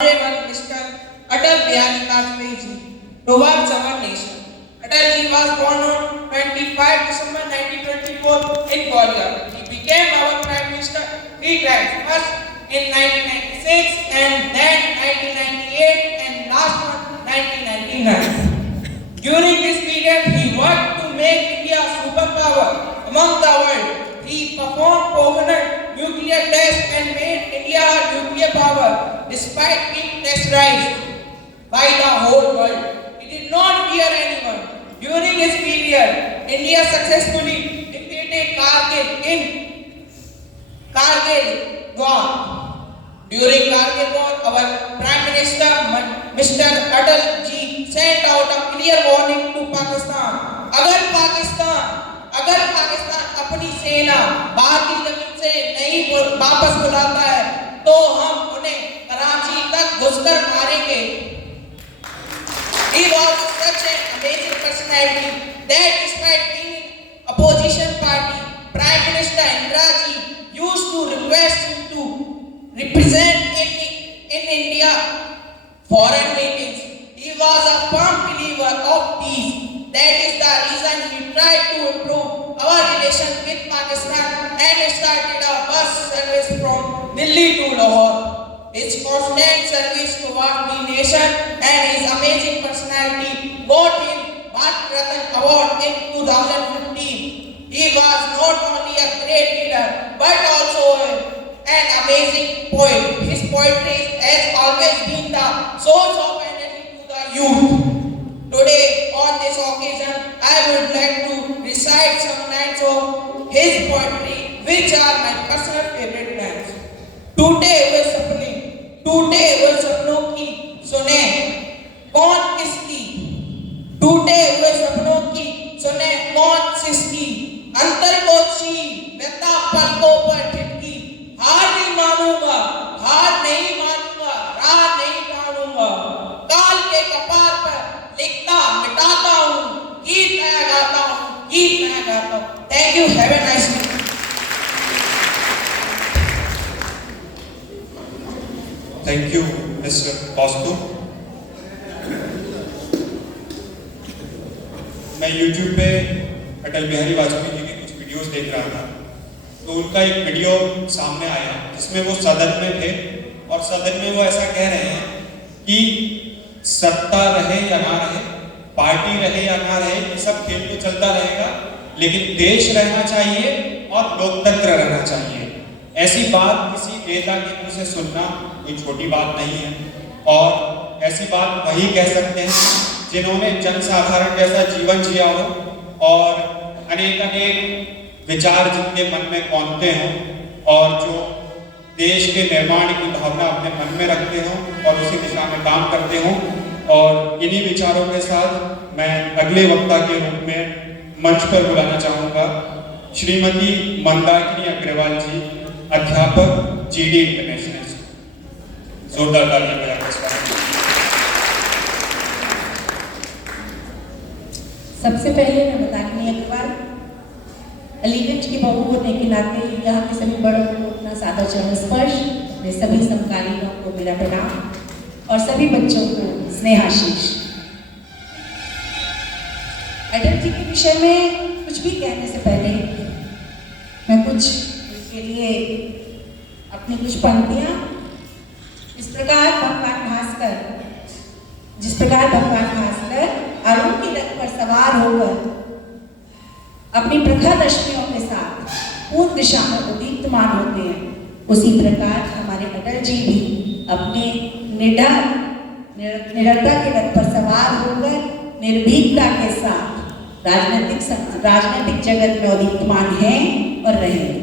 Honorable Mr. Atal Bihari Vajpayee ji towards our nation. Atal ji was born on 25 December 1924 in Gwalior. He became our Prime Minister three times, first in 1996 and then 1998 and last one 1999. During this period, he worked to make India a superpower among the world. He performed covenant nuclear tests and made India a nuclear power despite being terrorized by the whole world. He did not fear anyone. During his period, India successfully defeated Kargil in Kargil War. During Kargil War, our Prime Minister Mr. Atal ji sent out a clear warning to Pakistan. अगर पाकिस्तान अपनी सेना भारतीय जमीन से नहीं वापस बुलाता है तो हम उन्हें कराची तक घुसकर मारेंगे. He was such an amazing personality that despite being in opposition party, Prime Minister Indira ji used to request him to represent in India foreign meetings. He was a firm believer of peace. That is the reason we tried to improve our relation with Pakistan and started a bus service from Delhi to Lahore. His constant service towards the nation and his amazing personality got him Bharat Ratna Award in 2015. He was not only a great leader but also an amazing poet. His poetry has always been the source of energy to the youth. Today, on this occasion, I would like to recite some lines of his poetry, which are my personal favorite lines. टूटे हुए सपनों की सुने कौन किसकी, टूटे हुए सपनों की सुने कौन किसकी, अंतर को छीन व्यथा पलकों पर ठिठकी, हार नहीं मानूंगा, राह नहीं मानूंगा, काल के कपार पर लिखता मिटाता हूँ, गीत नया गाता हूँ. Thank you. Have a nice day. Thank you, Mr. Kaustuv. मैं YouTube पे अटल बिहारी वाजपेयी जी की कुछ वीडियोस देख रहा था, तो उनका एक वीडियो सामने आया जिसमें वो सदन में थे और सदन में वो ऐसा कह रहे हैं कि सत्ता रहे या ना रहे, पार्टी रहे या ना रहे, ये सब खेल तो चलता रहेगा, लेकिन देश रहना चाहिए और लोकतंत्र रहना चाहिए. ऐसी बात किसी नेता के मुंह से सुनना कोई छोटी बात नहीं है और ऐसी बात वही कह सकते हैं जिन्होंने जनसाधारण जैसा जीवन जिया हो और अनेक विचार जिनके मन में कौंधते हों और जो देश के निर्माण की भावना अपने मन में रखते हों और उसी दिशा में काम करते हों. और इन्हीं विचारों के साथ मैं अगले वक्ता के रूप में मंच पर बुलाना चाहूँगा श्रीमती मंदाकिनी अग्रवाल जी, अध्यापक जीडी इंटरनेशनल. जोरदार तालियां बजाकर स्वागत. सबसे पहले मैं मंदाकिनी अग्रवाल अलीगंज की बहू होने के नाते यहाँ के सभी बड़ों को अपना सादा चरण स्पर्श, अपने सभी समकालीनों को मेरा प्रणाम और सभी बच्चों को स्नेहाशीष. अटल जी के विषय में कुछ भी कहने से पहले मैं कुछ इसके लिए अपनी कुछ पंक्तियाँ जिस प्रकार भगवान भास्कर अरुण की रथ पर सवार होकर अपनी प्रखर रश्मियों के साथ पूर्व दिशा में उदीप्तमान होते हैं, उसी प्रकार हमारे अटल जी भी अपने निडरता के रथ पर सवार होकर निर्भीकता के साथ राजनीतिक जगत में उदीप्तमान हैं और रहेंगे.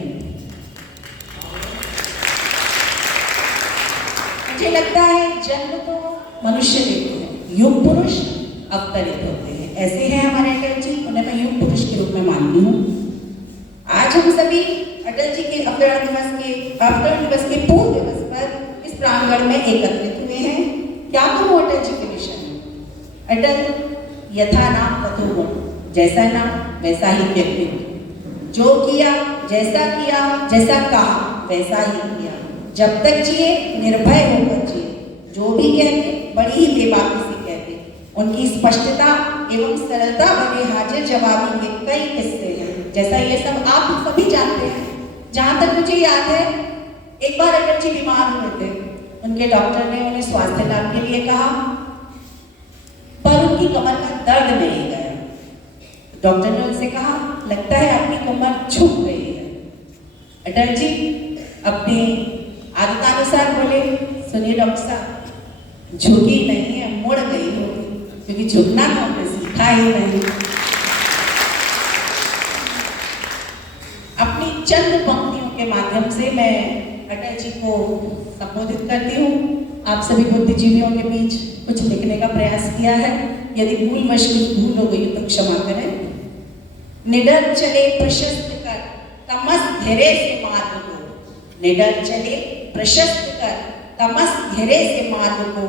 मुझे लगता है जन्म तो मनुष्य लेते हैं, युग पुरुष अवतरित होते हैं. ऐसे हैं हमारे अटल जी, उन्हें मैं युग पुरुष के रूप में मानती हूँ. आज हम सभी अटल जी के अवतरण दिवस के पूर्व दिवस पर इस प्रांगण में एकत्रित हुए हैं. क्या कहूँ अटल जी के विषय में. अटल यथा नाम तथो गुण, जैसा नाम वैसा ही व्यक्तित्व, जो किया जैसा कहा वैसा ही किया, जब तक जिए निर्भय होकर जिए, जो भी कहते बड़ी ही बेबाकी से कहते। उनकी स्पष्टता एवं सरलता भरे हाजिर जवाबी के कई किस्से हैं, जैसा ये सब आप सभी जानते हैं। जहाँ तक मुझे याद है, एक बार अटल जी बीमार हुए थे। उनके डॉक्टर ने उन्हें स्वास्थ्य लाभ के लिए कहा, पर उनकी कमर का दर्द नहीं गया। डॉक्टर ने उनसे कहा, लगता है आपकी कमर झुक गई है। अटल जी अपनी आदतानुसार बोले, सुनिए डॉक्टर साहब, झुकी नहीं है, मुड़ गई होगी, क्योंकि झुकना तो हमने सीखा ही नहीं। अपनी चंद पंक्तियों के माध्यम से मैं अटल जी को संबोधित करती हूँ। आप सभी बुद्धिजीवियों के बीच कुछ लिखने का प्रयास किया है, यदि भूलवश कुछ भूल हो गई तो क्षमा करें। निडर चले प्रशस्त कर तमस घेरे से मार्ग को, निडर चले प्रशस्त कर तमस घेरे से मार्ग को,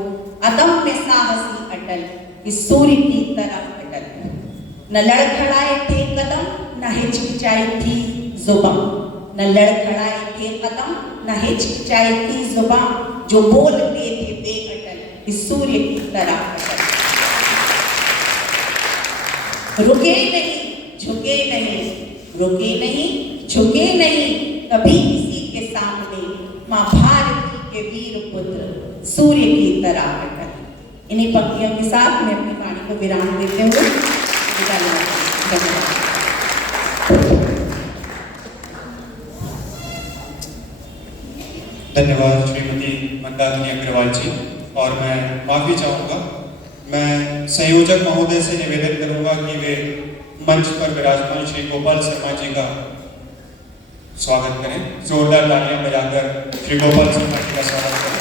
अदम्य साहसी अटल इस सूर्य की तरह अटल। न लड़खड़ाए थे कदम न हिचकिचाई थी जुबान, न लड़खड़ाए थे कदम न हिचकिचाई थी जुबान, जो बोलते थे बेअटल इस सूर्य की तरह अटल। रुके नहीं झुके नहीं, रुके नहीं झुके नहीं कभी किसी के सामने, माँ भारती के वीर पुत्र सूर्य की तरह अटल। इन्हीं पंक्तियों के साथ मैं अपनी वाणी को विराम देते हुए विदा लेती हूं। धन्यवाद श्रीमती मंदाकिनी अग्रवाल जी। और मैं माफी चाहूँगा, मैं संयोजक महोदय से निवेदन करूँगा कि वे मंच पर विराजमान श्री गोपाल शर्मा जी का स्वागत करें। जोरदार तालियां बजाकर श्री गोपाल शर्मा जी का स्वागत करें।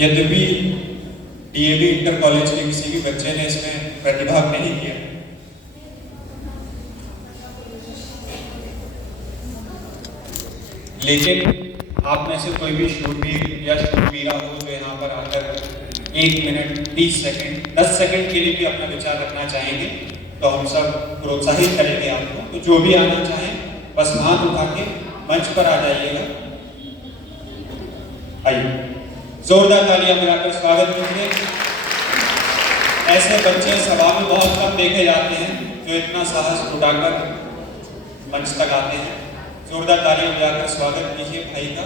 यद्यपि डीएवी इंटर कॉलेज के किसी भी बच्चे ने इसमें प्रतिभाग नहीं किया, लेकिन आप में से कोई भी शूरवीर या शूरवीरा हो जो यहाँ पर आकर 1 मिनट 30 सेकंड 10 सेकंड के लिए भी अपना विचार रखना चाहेंगे तो हम सब प्रोत्साहित करेंगे आपको। तो जो भी आना चाहें बस हाथ उठा के मंच पर आ जाइएगा। आइए, जोरदार तालियां बजाकर स्वागत कीजिए। ऐसे बच्चे सभा में बहुत कम देखे जाते हैं जो इतना साहस उठाकर मंच तक आते हैं। जोरदार तालियां बजाकर स्वागत कीजिए भाई का।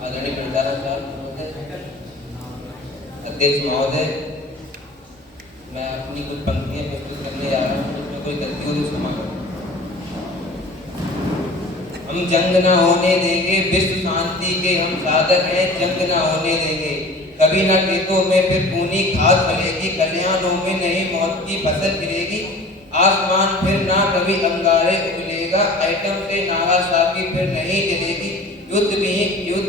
आदरणीय भंडारा साहब महोदय, अध्यक्ष महोदय, मैं अपनी कुछ पंक्तियां प्रस्तुत करने जा रहा हूँ, उसमें कोई गलती हो तो क्षमा करें। हम जंग न होने देंगे, विश्व शांति के हम साधक हैं, जंग न होने देंगे। कभी न खेतों में फिर खूनी खाद फलेगी, खलिहानों में नहीं मौत की फसल गिरेगी। आसमान फिर ना कभी अंगारे उगलेगा, एटम से नागासाकी फिर नहीं जलेगी। युद्ध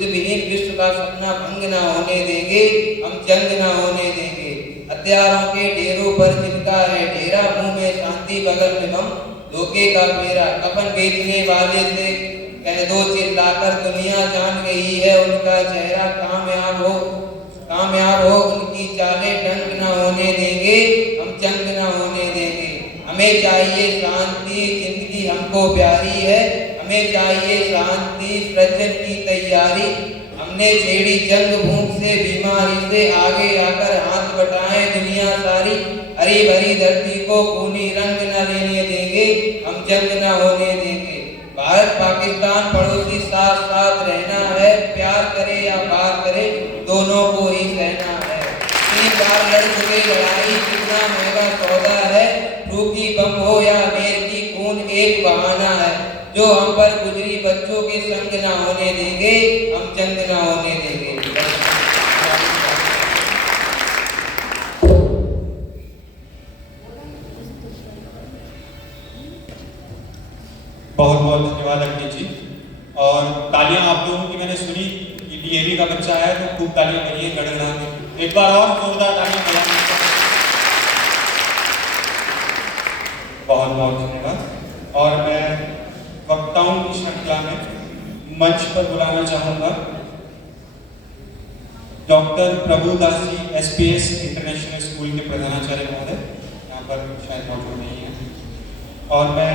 विहीन विश्व का सपना भंग न होने देंगे, हम जंग न होने देंगे। हथियारों के ढेरों पर जिनका है डेरा, मुंह में शांति बगल में बम, धोखे का मेरा कफन बेचने वाले से कह दो चिल्लाकर, दुनिया जान गई है उनका चेहरा। कामयाब हो उनकी चालें, डंक न होने देंगे, हम जंग न होने देंगे। हमें चाहिए शांति, जिंदगी हमको प्यारी है, हमें चाहिए शांति, सृजन की तैयारी। हमने छेड़ी जंग भूख से, बीमारी से, आगे आकर हाथ बटाएं दुनिया सारी। हरी भरी धरती को खूनी रंग न लेने देंगे, हम जंग न होने देंगे। भारत पाकिस्तान पड़ोसी साथ साथ रहना है, प्यार करे या पार करे दोनों को ही सहना है। 3 बार लड़ चुके लड़ाई, कितना महंगा सौदा है। रूखी बम हो या मेर की खून एक बहाना है। जो हम पर गुजरी बच्चों के संग न होने देंगे, हम जंग न होने देंगे। बहुत बहुत धन्यवाद अग्नि जी। और तालियां आप लोगों की मैंने सुनी कि डीएवी का बच्चा आया तो खूब तालियां बजिए गड़गड़ा के। एक बार और जोरदार तालियां बजाएं। बहुत बहुत धन्यवाद। और मैं वक्ताओं की श्रृंखला में मंच पर बुलाना चाहूँगा डॉक्टर प्रभुदास जी SPS इंटरनेशनल स्कूल के प्रधानाचार्य महोदय, यहाँ पर शायद मौजूद नहीं है। और मैं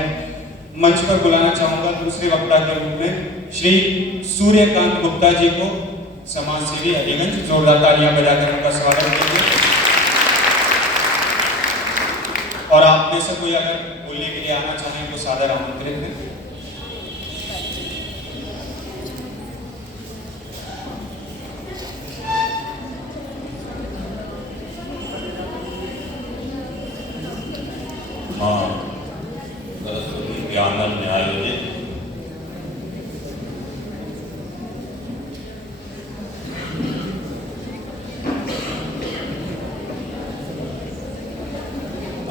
मंच पर बुलाना चाहूँगा दूसरे वक्ता के रूप में श्री सूर्यकांत गुप्ता जी को, समाज सेवी अलीगंज। जोरदार तालियां बजाकर उनका स्वागत कीजिए। और आप में से कोई अगर बोलने के लिए आना चाहें तो सादर आमंत्रित है। सरस्वती ज्ञानम में आयोजित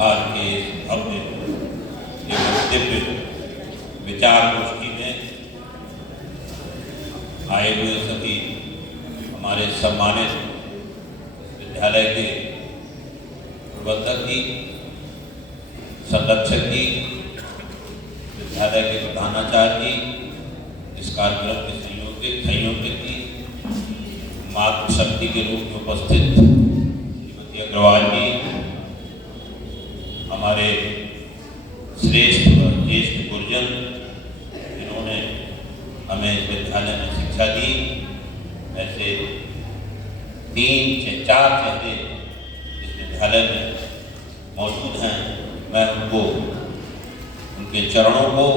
आज के भव्य एवं दिव्य विचार गोष्ठी में आए हुए सभी हमारे सम्मानित विद्यालय के प्रबंधक जी, संरक्षक जी, विद्यालय के प्रधानाचार्य जी, इस कार्यक्रम के संयोजक जी, मातृ शक्ति के रूप में उपस्थित श्रीमती अग्रवाल जी, हमारे श्रेष्ठ व ज्येष्ठ गुरुजन जिन्होंने हमें इस विद्यालय में शिक्षा दी, ऐसे 3 से 4 चेहरे इस विद्यालय में मौजूद हैं। मैं उनको, उनके चरणों को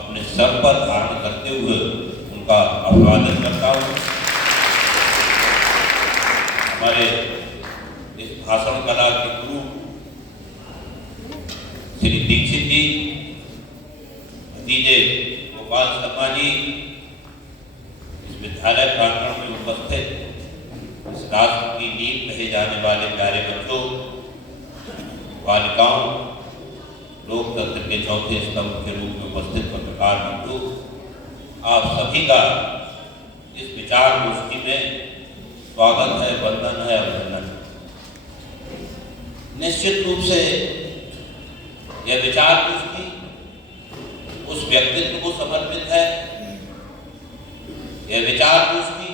अपने सर पर धारण करते हुए उनका अभिवादन करता हूँ। हमारे इस भाषण कला के गुरु श्री दीक्षित जी, भतीजे गोपाल शर्मा जी, इस विद्यालय प्रांगण में उपस्थित इस राष्ट्र की नींव कहे जाने वाले प्यारे बच्चों, बालिकाओं, लोकतंत्र के चौथे स्तंभ के रूप में उपस्थित पत्रकार मित्रों, आप सभी का इस विचार गोष्ठी में स्वागत है, वंदन है, अभिनंदन। निश्चित रूप से यह विचार गोष्ठी उस व्यक्तित्व को समर्पित है, यह विचार गोष्ठी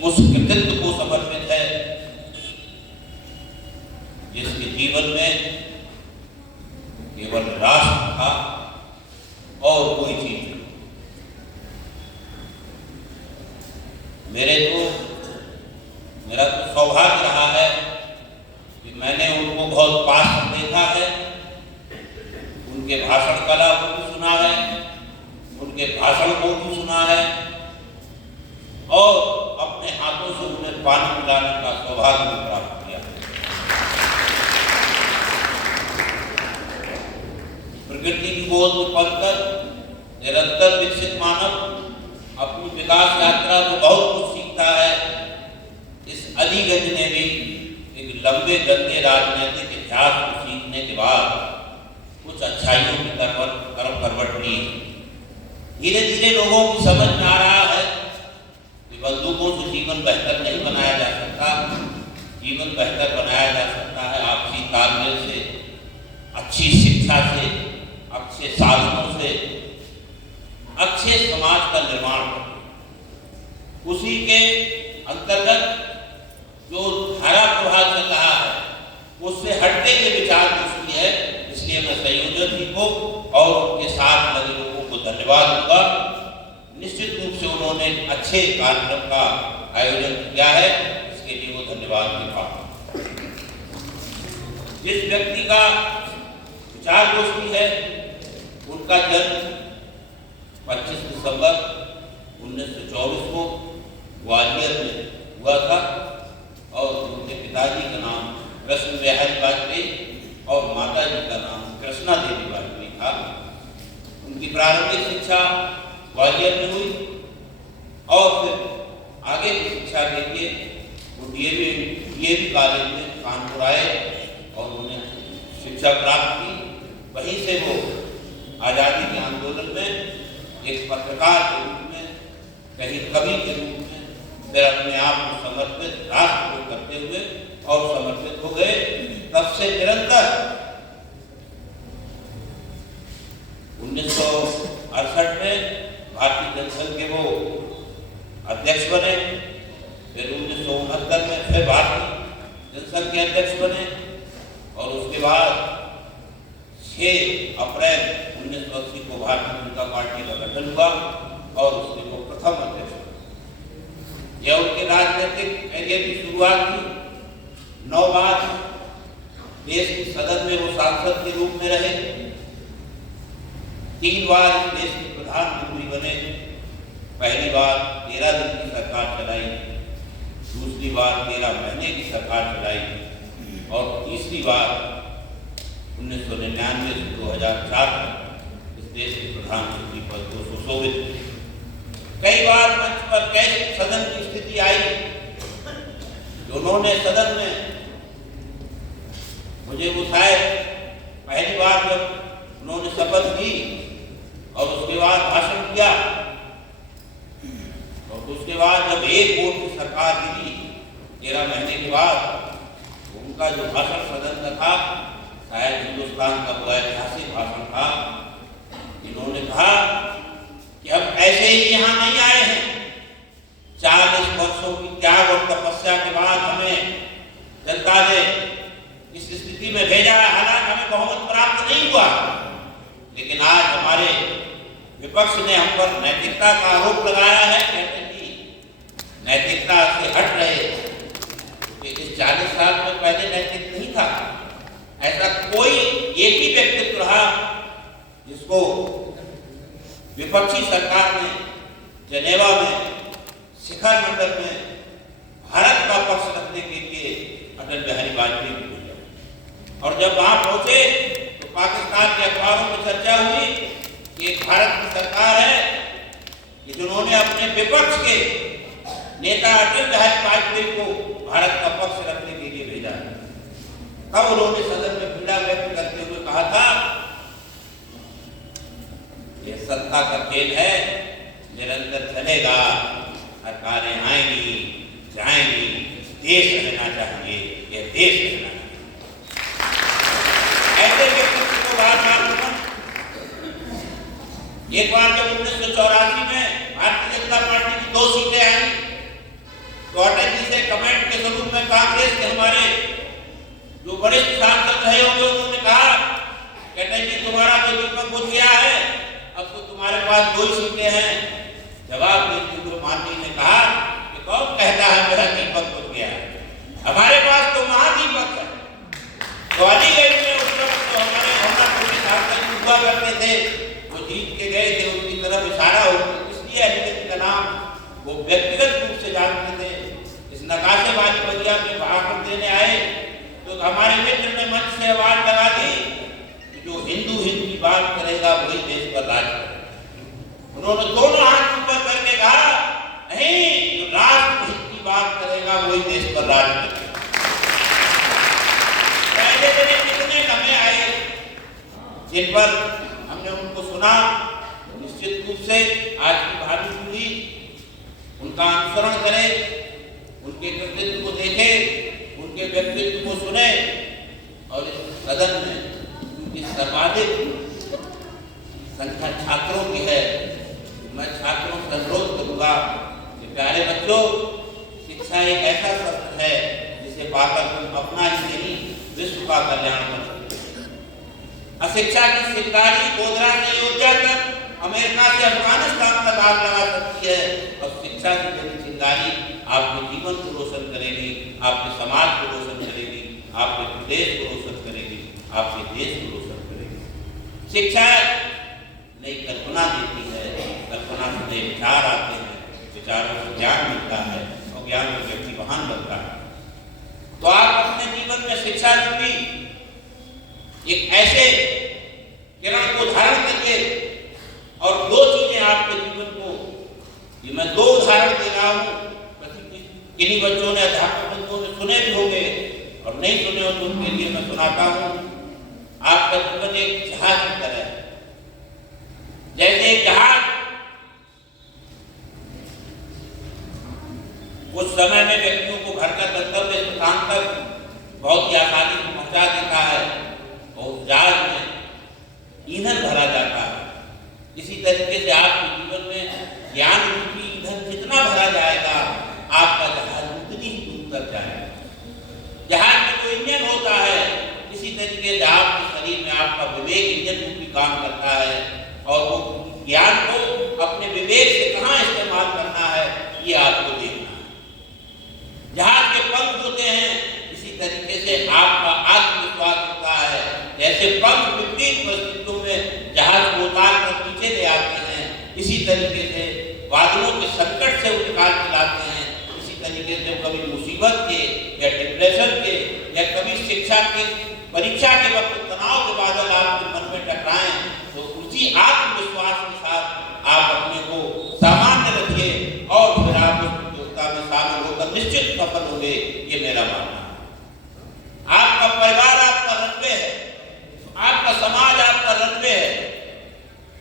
उस कृतित्व को समर्पित है जिसके जीवन में केवल राष्ट्र था और कोई चीज नहीं। मेरा तो सौभाग्य रहा है कि मैंने उनको बहुत पास से देखा है, उनके भाषण कला को भी सुना है, उनके भाषण को भी सुना है और अपने हाथों से उन्हें पानी पिलाने का सौभाग्य भी प्राप्त किया। प्रकृति की गोद में पलकर निरंतर विकसित मानव अपनी विकास यात्रा में बहुत कुछ सीखता है। इस अलीगंज ने भी एक लंबे गंदे राजनीतिक इतिहास को सीखने के बाद कुछ अच्छाइयों की तरफ करवट ली। धीरे धीरे लोगों की समझ में आ रहा है कि बंदूकों से जीवन बेहतर नहीं बनाया जा सकता, जीवन बेहतर बनाया जा सकता है आपसी तालमेल से, अच्छी शिक्षा से, अच्छे साधनों से, अच्छे समाज का निर्माण करके। उसी के अंतर्गत जो धारा प्रवाह चल रहा है उससे हटके ये विचार गोष्ठी है। इसलिए मैं संयोजक जी को और उनके साथ लगे लोगों को धन्यवाद दूंगा। निश्चित रूप से उन्होंने अच्छे कार्यक्रम का आयोजन किया है, इसके लिए वो धन्यवाद के पात्र। जिस व्यक्ति का विचार गोष्ठी है उनका जन्म 25 दिसंबर 1924 को ग्वालियर में हुआ था और उनके पिताजी का नाम कृष्ण बिहारी वाजपेयी और माता जी का नाम कृष्णा देवी वाजपेयी था। उनकी प्रारंभिक शिक्षा ग्वालियर में हुई और फिर आगे की शिक्षा के लिए वो डीएवी कॉलेज में कानपुर आए और उन्होंने शिक्षा प्राप्त की। वहीं से वो आज़ादी के आंदोलन में एक पत्रकार के रूप में, कहीं कवि के रूप में फिर अपने आप को समर्पित राष्ट्र को करते हुए और समर्पित हो गए। तब से निरंतर 1968 में भारतीय जनसंघ के वो अध्यक्ष बने, फिर 1969 में फिर भारतीय जनसंघ के अध्यक्ष बने और उसके बाद 6 अप्रैल 1980 को भारतीय जनता पार्टी का गठन हुआ और उसके वो प्रथम अध्यक्ष बने। यह उनके राजनीतिक करियर की शुरुआत थी। 9 बार देश की सदन में वो सांसद के रूप में रहे, 3 बार इस देश के प्रधानमंत्री बने। पहली बार 13 दिन की सरकार चलाई, दूसरी बार 13 महीने की सरकार चलाई और तीसरी बार 1999 से 2004 तक इस देश के प्रधानमंत्री पद को सुशोभित किया। कई बार मंच पर कैसी सदन की स्थिति आई कि उन्होंने सदन में मुझे वो शायद पहली बार जब उन्होंने शपथ ली और उसके बाद भाषण किया और उसके बाद जब 1 वोट की सरकार गिरी 13 महीने के बाद, उनका जो भाषण सदन का था शायद हिंदुस्तान का वो ऐतिहासिक भाषण था। इन्होंने कहा कि हम ऐसे ही यहाँ नहीं आए हैं, 40 वर्षों की त्याग और तपस्या के बाद हमें जनता ने इस स्थिति में भेजा है। हालांकि हमें बहुमत प्राप्त नहीं हुआ, लेकिन आज हमारे विपक्ष ने हम पर नैतिकता का आरोप लगाया है, कहते कि नैतिकता से हट रहे कि इस 40 साल में पहले नैतिक नहीं था। ऐसा कोई एक ही व्यक्तित्व रहा जिसको विपक्षी सरकार ने जनेवा में शिखर मंडल में भारत का पक्ष रखने के लिए अटल बिहारी वाजपेयी को भेजा और जब वहां पहुंचे तो पाकिस्तान के अखबारों में चर्चा हुई कि एक भारत की सरकार है कि जिन्होंने अपने विपक्ष के नेता अटल बिहारी वाजपेयी को भारत का पक्ष रखने के लिए भेजा। तब उन्होंने सदन में पीड़ा व्यक्त करते हुए कहा था, यह सत्ता का खेल है, निरंतर चलेगा, सरकारें आएंगी जाएंगी, देश रहना चाहिए, यह देश रहना चाहिए। ऐसे व्यक्तित्व को बार-बार एक बार जब 1984 में भारतीय जनता पार्टी की 2 सीटें आई तो अटल जी से कमेंट के स्वरूप में कांग्रेस के हमारे जो वरिष्ठ सांसद रहे होंगे उन्होंने कहा कि अटल जी तुम्हारा तो दीपक बुझ गया है, अब तो तुम्हारे पास 2 ही सीटें हैं। जवाब देते हुए माननीय ने कहा कि कौन कहता है मेरा दीपक बुझ गया है, हमारे पास तो महादीपक है। तो अलीगढ़ में उस वक्त तो हमारे सांसद हुआ करते थे, वो जीत के गए थे, उनकी तरफ इशारा होता, इसलिए अलीगढ़ का नाम वो व्यक्तिगत रूप से जानते थे। इस नकाशेबाजी बगिया में भाषण देने आए तो हमारे मित्र ने मंच से आवाज लगा दी कि जो हिंदू हिंद की बात करेगा वही देश पर राज करेगा। उन्होंने दोनों हाथ ऊपर करके कहा, नहीं, जो राष्ट्र हित की बात करेगा वही देश पर राज करेगा। पहले दिन कितने लम्हे आए जिन पर हमने उनको सुना। निश्चित रूप से आज की भावी पीढ़ी उनका अनुसरण करे, उनके कृतित्व को देखे, उनके व्यक्तित्व को सुने और इस सदन में क्योंकि सर्वाधिक संख्या छात्रों की है, मैं छात्रों से अनुरोध करूंगा कि प्यारे बच्चों, शिक्षा एक ऐसा शस्त्र है जिसे पाकर तुम अपना ही नहीं विश्व का कल्याण कर सकते हो। अशिक्षा की चिंगारी गोधरा से अयोध्या तक, अमेरिका से अफगानिस्तान तक आग लगा सकती है और शिक्षा की जली चिंगारी आपके जीवन को रोशन करेगी, आपके समाज को रोशन करेगी, आपके प्रदेश को रोशन करेगी, आपके देश को रोशन करेगी। शिक्षा नई कल्पना देती है, कल्पना से नए विचार आते हैं, विचारों से ज्ञान मिलता है और ज्ञान से व्यक्ति महान बनता है। तो आप अपने जीवन में शिक्षा रूपी एक ऐसे किरण को धारण करिए और 2 चीजें आपके जीवन को, ये मैं 2 उदाहरण दे रहा हूँ, किन्हीं बच्चों ने अध्यापक बंधुओं ने सुने भी होंगे और नहीं सुने हो तो उनके लिए मैं सुनाता हूँ। आपका जीवन एक जहाज की तरह है, जैसे एक जहाज उस समय में व्यक्तियों को घर का गंतव्य स्थान तक बहुत ही आसानी से पहुंचा देता है और जहाज में ईंधन भरा जाता है इसी तरीके से आपके जीवन में ज्ञान रूपी ईंधन जितना भरा जाएगा, आपका जहाज उतनी ही दूर तक जाएगा। जहाज में जो इंजन होता है, इसी तरीके से आपके शरीर में आपका विवेक इंजन रूपी काम करता है, और वो ज्ञान को अपने विवेक से कहाँ इस्तेमाल करना है, ये आपको देखना है। जहाज के पंख होते हैं, इसी तरीके से आपका आत्मविश्वास होता है। जैसे पंख विपरीत परिस्थितियों में जहाज को उतार कर नीचे ले आते हैं, इसी तरीके से बादलों के संकट से निकाल के लाते हैं। इसी तरीके से कभी मुसीबत के या डिप्रेशन के या कभी शिक्षा के परीक्षा के वक्त तनाव के बादल आपके मन में टकराएं, तो उसी आत्मविश्वास के साथ आप अपने को सामान्य रखिए और फिर आप उस प्रतियोगिता में शामिल होकर निश्चित सफल होंगे, ये मेरा मानना है। आपका परिवार आपका रनवे है, आपका समाज आपका रनवे है,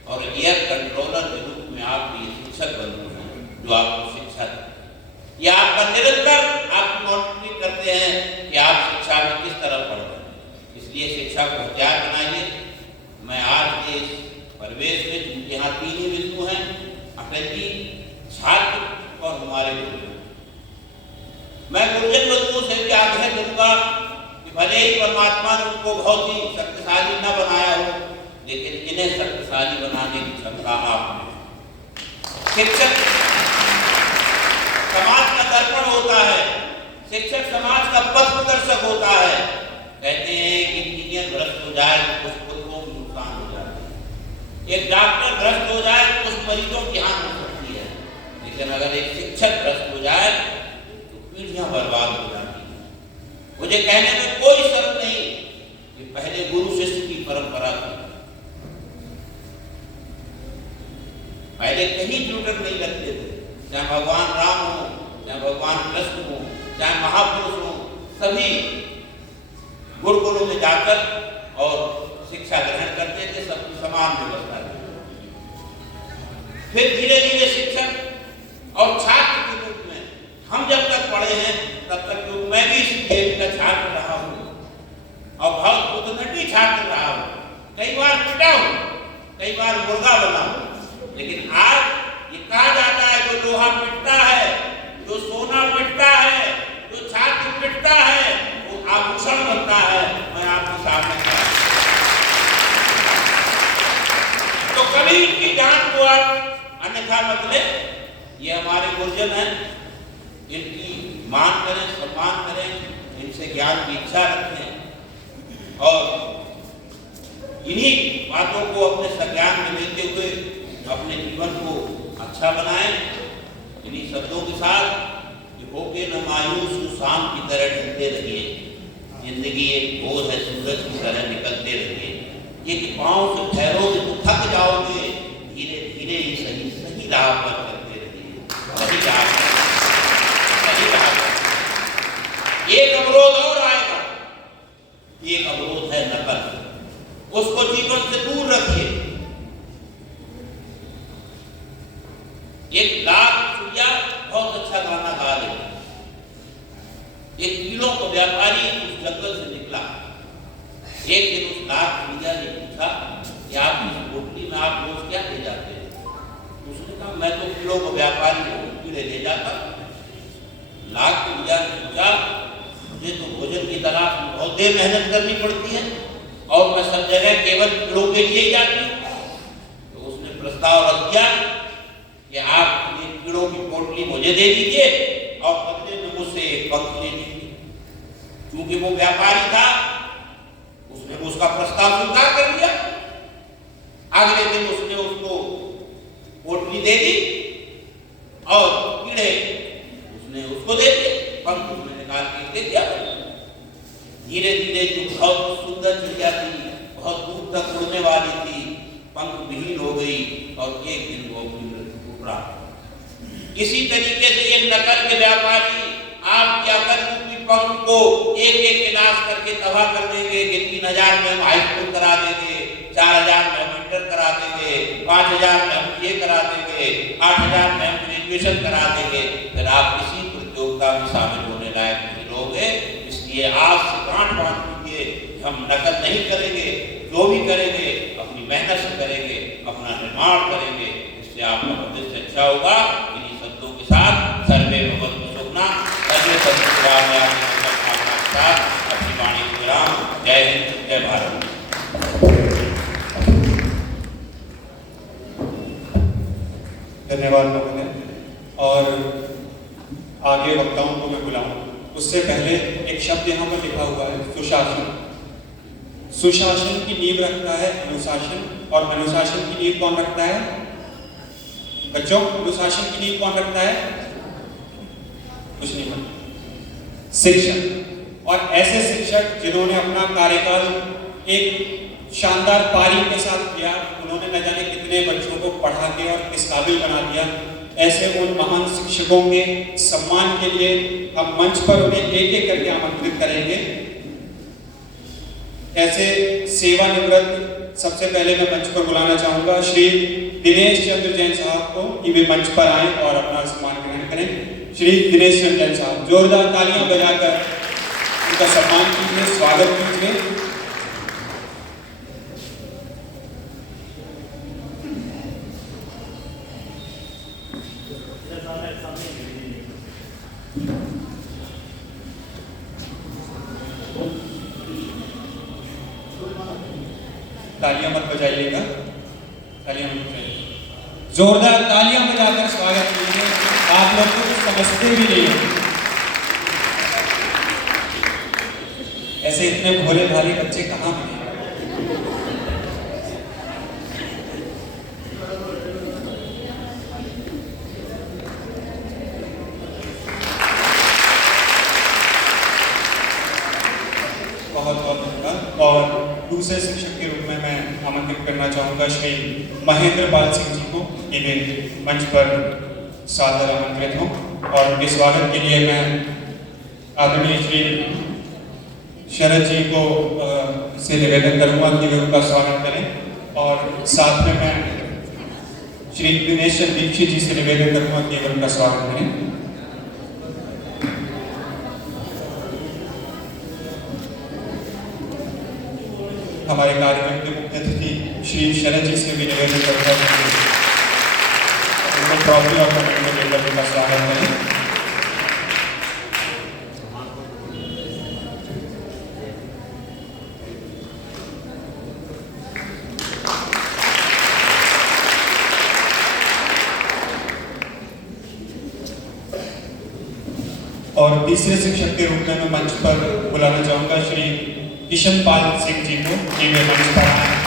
और एयर कंट्रोलर के रूप में आप ये शिक्षक बने हैं जो आपको शिक्षा दे। ये आपका निरंतर आपकी मॉनिटरिंग करते हैं कि आप शिक्षा में किस तरह पढ़ रहे हैं। इसलिए शिक्षा को हथियार बनाइए। मैं आज के इस परिवेश में, चूंकि यहाँ तीन ही बिंदु हैं, अटल जी, छात्र और हमारे गुरुजन, मैं गुरुजन बंधुओं से भी आग्रह करूंगा कि भले ही परमात्मा ने उनको बहुत ही शक्तिशाली न बनाया हो, लेकिन इन्हें शक्तिशाली बनाने की क्षमता आप में। शिक्षक समाज का दर्पण होता है, शिक्षक समाज का पथ प्रदर्शक होता है। कहते हैं कि इंजीनियर भ्रष्ट हो जाए तो कुछ कुत्तों को नुकसान हो जाता है, एक डॉक्टर भ्रष्ट हो जाए तो कुछ मरीजों की हानि हो सकती है, लेकिन अगर एक शिक्षक भ्रष्ट हो जाए तो पीढ़ियां बर्बाद हो जाती हैं। मुझे कहने में कोई शर्म नहीं कि पहले गुरु शिष्य की परंपरा थी, पहले कहीं ट्यूटर नहीं लगते थे, चाहे भगवान राम हो, चाहे भगवान कृष्ण हो, चाहे महापुरुष हो, सभी गुरुकुलों में जाकर और शिक्षा ग्रहण करते थे, सबकी समान व्यवस्था थी। फिर धीरे धीरे शिक्षक और छात्र के रूप में हम जब तक पढ़े हैं तब तक मैं भी इस खेल का छात्र रहा हूँ और बहुत उद्दंडी छात्र रहा हूँ। कई बार पिटा हूँ, कई बार मुर्गा बना हूँ, लेकिन आज ये कहा जाता है जो लोहा पिटता है, जो सोना पिटता है, जो छात्र पिटता है, वो आभूषण बनता है। मैं आपके सामने तो कभी इनकी जान को आप अन्यथा मत ले। ये हमारे गुरुजन हैं, इनकी मान करें, सम्मान करें, इनसे ज्ञान की इच्छा रखें और इन्हीं बातों को अपने संज्ञान में लेते हुए अपने जीवन को अच्छा बनाएं। इन्हीं शब्दों के साथ होके न मायूस तो शाम की तरह ढलते रहिए, जिंदगी एक बोझ है सूरज की तरह निकलते रहिए। ये कि पाँव से ठहरोगे तो थक जाओगे, धीरे धीरे ही सही सही राह पर चलते रहिए, सही राह पर। एक अवरोध और आएगा, एक अवरोध है नकल, उसको जीवन से दूर रखिए। एक लाख चिड़िया बहुत अच्छा गाना गा लेती, एक कीड़ों को व्यापारी उस जंगल से निकला। एक दिन उस लाख चिड़िया ने पूछा कि आप इस पोटली में आप रोज क्या ले जाते हैं? उसने कहा मैं तो कीड़ों को व्यापारी हूँ, कीड़े ले जाता। लाख चिड़िया ने पूछा मुझे तो भोजन की तलाश में बहुत देर मेहनत करनी पड़ती है और मैं सब जगह केवल कीड़ों के लिए ही जाती हूँ। तो उसने प्रस्ताव रख दिया कि आप ये कीड़ों की पोटली मुझे दे दीजिए और बदले में मुझसे एक पंख ले लीजिए। क्योंकि वो व्यापारी था, उसने उसका प्रस्ताव स्वीकार कर लिया। अगले दिन उसने उसको पोटली दे दी और कीड़े उसने उसको दे दिए, पंख उसने निकाल के दे दिया। धीरे धीरे जो बहुत सुंदर चिड़िया थी, बहुत दूर तक उड़ने वाली थी, पंख विहीन हो गई और एक दिन वो इसी तरीके से ये नकल के व्यापारी आपके अकल रूपी पंख को एक एक क्लास करके तबाह कर देंगे कि 3000 में हम हाई स्कूल करा देंगे, 4000 में हम इंटर करा देंगे, 5000 में हम ये करा देंगे, 8000 में हम ग्रेजुएशन करा देंगे। फिर आप किसी प्रतियोगिता में शामिल होने लायक नहीं रहोगे। इसलिए आज से गांठ बांध लीजिए, हम नकल नहीं करेंगे, जो भी करेंगे अपनी मेहनत से करेंगे, अपना निर्माण अच्छा होगा। इन्हीं शब्दों के साथ सर्वे भवन्तु सुखिनः, सर्वे सन्तु निरामयामि मंगल कामना के साथ अपनी वाणी को विराम। जय हिंद, जय भारत। धन्यवाद महोदय। और आगे वक्ताओं को मैं बुलाऊं उससे पहले एक शब्द यहाँ पर लिखा हुआ है, सुशासन। सुशासन की नींव रखता है अनुशासन, और अनुशासन की नींव कौन रखता है बच्चों? अनुशासन की नींव कौन रखता है? कुछ नहीं पता। शिक्षक। और ऐसे शिक्षक जिन्होंने अपना कार्यकाल एक शानदार पारी के साथ किया, उन्होंने न जाने कितने बच्चों को पढ़ा के और किस काबिल बना दिया। ऐसे उन महान शिक्षकों के सम्मान के लिए हम मंच पर उन्हें एक एक करके आमंत्रित करेंगे। ऐसे सेवानिवृत्त सबसे पहले मैं मंच पर बुलाना चाहूंगा श्री दिनेश चंद्र जैन साहब को कि वे मंच पर आएं और अपना सम्मान ग्रहण करें। श्री दिनेश चंद्र जैन साहब, जोरदार तालियां बजाकर उनका सम्मान कीजिए, स्वागत कीजिए। तालियां मत बजाइएगा, तालियां मत बजाइएगा, जोरदार तालियां बजाकर स्वागत कीजिए। आप लोग तो कुछ समझते भी नहीं हो, ऐसे इतने भोले भाले बच्चे कहाँ मिले? बहुत बहुत धन्यवाद। और दूसरे शिक्षक के रूप में मैं आमंत्रित करना चाहूँगा श्री महेंद्र पाल सिंह जी को कि वे मंच पर सादर आमंत्रित हों। और उनके स्वागत के लिए मैं आदरणीय श्री शरद जी को से निवेदन करूँगा कि वे उनका स्वागत करें। और साथ में मैं श्री दिनेश दीक्षित जी से निवेदन करूँगा कि वे उनका स्वागत करें। हमारे कार्यक्रम के मुख्य अतिथि श्री शरद जी से भी निवेदन करता हूं कि ट्रॉफी और मेडल का स्वागत करें। और तीसरे शिक्षक के रूप में मैं मंच पर बुलाना चाहूंगा श्री किशन पाल सिंह जी को कि वे मंच पर आए।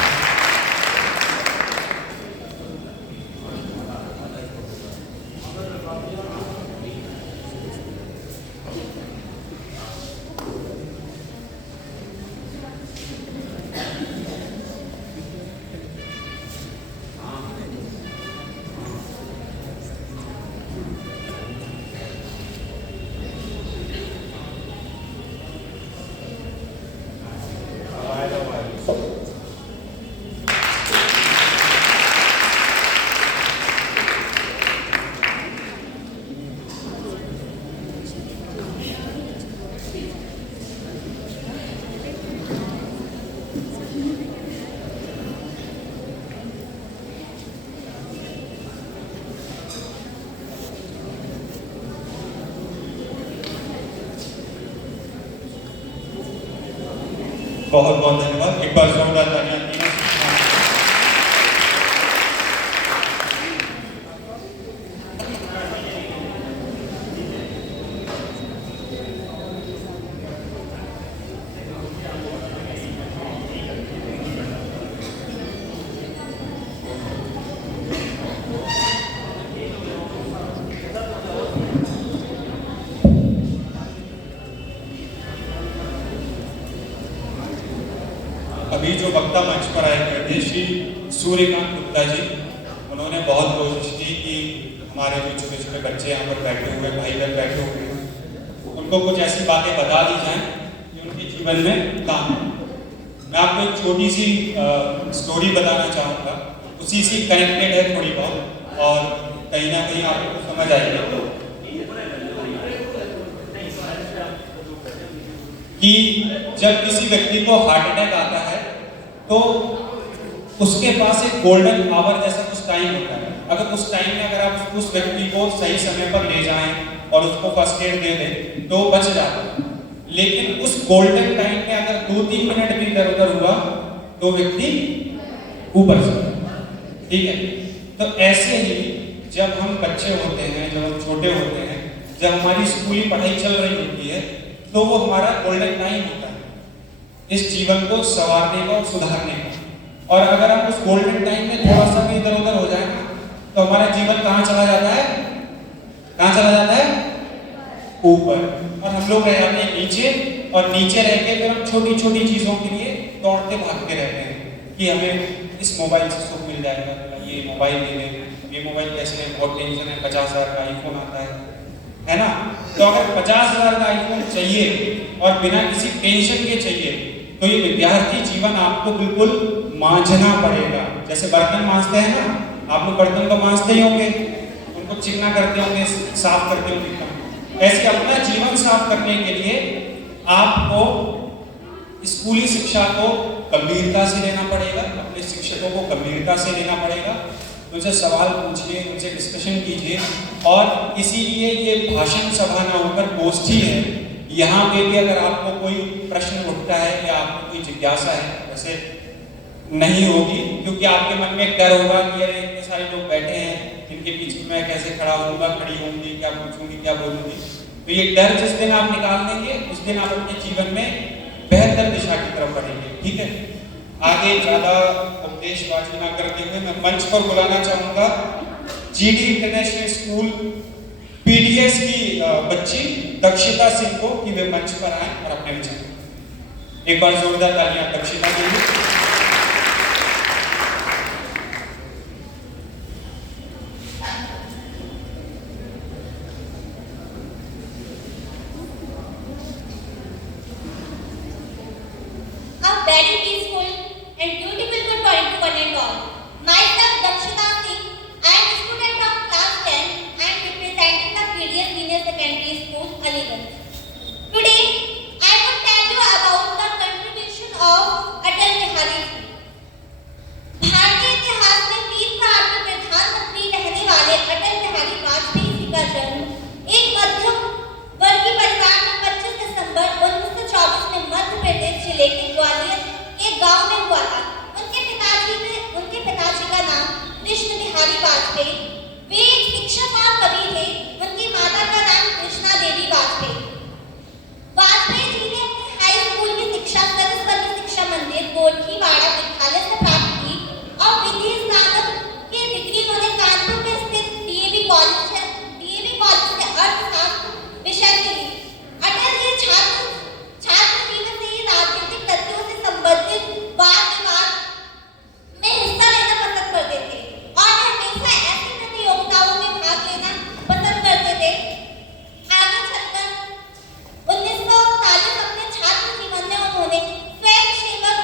बहुत बहुत धन्यवाद। एक बार जोरदार तालियां दीजिए। अभी जो वक्ता मंच पर आए थे श्री सूर्यकांत गुप्ता जी, उन्होंने बहुत कोशिश की कि हमारे जो छोटे छोटे बच्चे यहाँ पर बैठे हुए, भाई बहन बैठे हुए हैं, उनको कुछ ऐसी बातें बता दी जाएं कि उनके जीवन में काम है। मैं आपको एक छोटी सी स्टोरी बताना चाहूँगा, उसी से कनेक्टेड है थोड़ी बहुत, और कहीं ना कहीं आपको समझ आएगी कि जब किसी व्यक्ति को हार्ट अटैक आता है तो उसके पास एक गोल्डन आवर जैसा कुछ टाइम होता है। अगर उस टाइम में अगर आप उस व्यक्ति को सही समय पर ले जाएं और उसको फर्स्ट एड दे दें तो बच जाता है। लेकिन उस गोल्डन टाइम में अगर 2-3 मिनट भी इधर उधर हुआ तो व्यक्ति ऊपर से, ठीक है। तो ऐसे ही जब हम बच्चे होते हैं, जब हम छोटे होते हैं, जब हमारी स्कूली पढ़ाई चल रही होती है, तो वो हमारा गोल्डन टाइम होता है इस जीवन को संवारने का और सुधारने का। और अगर हम उस गोल्डन टाइम में थोड़ा सा भी इधर उधर हो जाए ना, तो हमारा जीवन कहाँ चला जाता है? कहाँ चला जाता है? ऊपर। और हम लोग रह जाते हैं नीचे, और नीचे रह के फिर हम छोटी छोटी चीजों के लिए दौड़ते भागते रहते हैं कि हमें इस मोबाइल से सुख मिल जाएगा, ये मोबाइल ले लें, ये मोबाइल कैसे है, बहुत टेंशन है, 50,000 का आईफोन आता है ना। तो अगर 50,000 का आईफोन चाहिए और बिना किसी टेंशन के चाहिए, तो ये विद्यार्थी जीवन आपको बिल्कुल मांझना पड़ेगा। जैसे बर्तन मांजते हैं ना, आप लोग बर्तन को मांजते ही होंगे, उनको चिकना करते होंगे, साफ करते होंगे। ऐसे अपना जीवन साफ करने के लिए आपको स्कूली शिक्षा को गंभीरता से लेना पड़ेगा, अपने शिक्षकों को गंभीरता से लेना पड़ेगा, उनसे सवाल पूछिए, उनसे डिस्कशन कीजिए। और इसीलिए ये भाषण सभा ना होकर गोष्ठी है। यहाँ पे भी अगर आपको कोई प्रश्न उठता है या आपको कोई जिज्ञासा है, वैसे नहीं होगी, क्योंकि आपके मन में डर होगा कि अरे इतने सारे लोग बैठे हैं, इनके बीच में मैं कैसे खड़ा होऊंगा, खड़ी होंगी, क्या पूछूंगी, क्या बोलूंगी। तो ये डर जिस दिन आप निकाल देंगे, उस दिन आप अपने जीवन में बेहतर दिशा की तरफ बढ़ेंगे, ठीक है। आगे ज्यादा उपदेशबाजी ना करते हुए मैं मंच पर बुलाना चाहूंगा जीडी इंटरनेशनल स्कूल पीडीएस की बच्ची दक्षिता सिंह को कि वे मंच पर आए और अपने विचार। एक बार जोरदार तालियां दक्षिता के लिए। Very peaceful and beautiful good morning to one and all. Myself Dakshita Singh, I am a student of class 10 and representing the PDS Senior Secondary School, Aliganj. Today, I will tell you about the contribution of Atal Bihari Ji. भारतीय इतिहास में 3 बार प्रधानमंत्री रहने वाले अटल बिहारी वाजपेयी जी का जन्म एक मध्यम वर्गीय परिवार में 25 दिसंबर 1924 में मध्य प्रदेश जिले के ग्वालियर एक गांव में हुआ था। उनके पिताजी का नाम कृष्ण बिहारी वाजपेयी, वे एक शिक्षक और कवि थे। उनकी माता का नाम कृष्णा देवी वाजपेयी। वाजपेयी जी ने अपनी हाई स्कूल की शिक्षा सरस्वती शिक्षा मंदिर गोरखीवाड़ा विद्यालय से प्राप्त की और विधि स्नातक की डिग्री उन्होंने कानपुर में स्थित डीएवी कॉलेज से अर्थशास्त्र विषय से ली। अटल जी छात्र जीवन से ही राजनीतिक तथ्यों से संबंधित वाद विवाद में हिस्सा लेना पसंद करते थे और हमेशा ऐसी प्रतियोगिताओं में भाग लेना पसंद करते थे। आगे चलकर 1941 अपने छात्र जीवन में उन्होंने स्वयं सेवक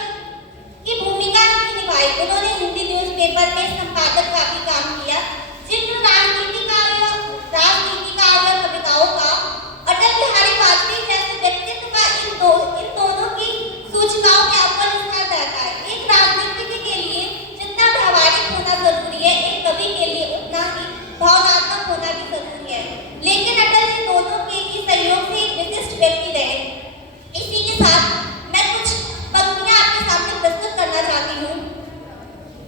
की भूमिका निभाई। उन्होंने हिंदी न्यूज़पेपर में संपादक का भी काम किया। जिन राजनीति कार्य कविताओं का अटल बिहारी वाजपेयी जैसे व्यक्तित्व का इन दोनों की सूचनाओं में अव्वल स्थान रहता है। एक राजनीतिज्ञ के लिए जितना व्यावहारिक होना जरूरी है, एक कवि के लिए उतना ही भावनात्मक होना भी जरूरी है। लेकिन अटल जी दोनों के ही सहयोग से एक विशिष्ट व्यक्ति रहे। इसी के साथ मैं कुछ पंक्तियां आपके सामने प्रस्तुत करना चाहती हूँ।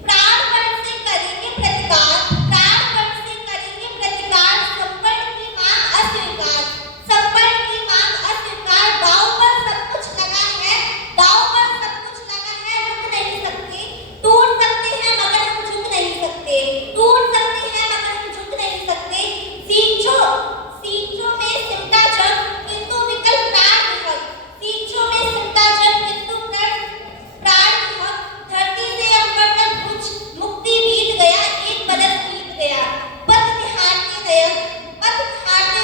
प्राणपण से करेंगे प्रतिकार, प्राणपण से करेंगे प्रतिकार, संपर्ण की मांग अस्वीकार, संपर्ण की मांग अस्वीकार। दांव पर सब कुछ लगा है, दांव पर सब कुछ लगा है, रुक नहीं सकते, टूट सकते हैं मगर हम झुक नहीं सकते, टूट सकते हैं मगर हम झुक नहीं सकते। सींचों में सिमटा जग किंतु विकल प्राण विहग, सींचों में सिमटा जग किंतु प्राण विहग। धरती से अंबर तक कुछ मुक्ति बीत गया, एक बरस बीत गया। पथ निहारते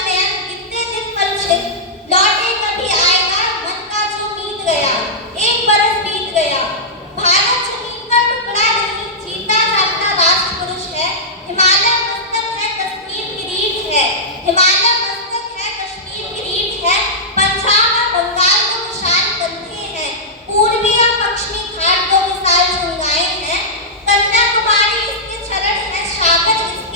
नयन कितने दिन पलछित, लौटे कभी आएगा मन का जो बीत गया, एक बरस बीत गया। भारत जमीन का टुकड़ा नहीं, जीता जागता राष्ट्र पुरुष है। हिमालय मस्तक है, कश्मीर किरीट है, हिमालय मस्तक है, कश्मीर किरीट है। पंजाब और बंगाल को विशाल कंधे हैं, पूर्वी और पश्चिमी घाट को विशाल झुंगाएं हैं। कन्याकुमारी इसके चरण है, सागर इसके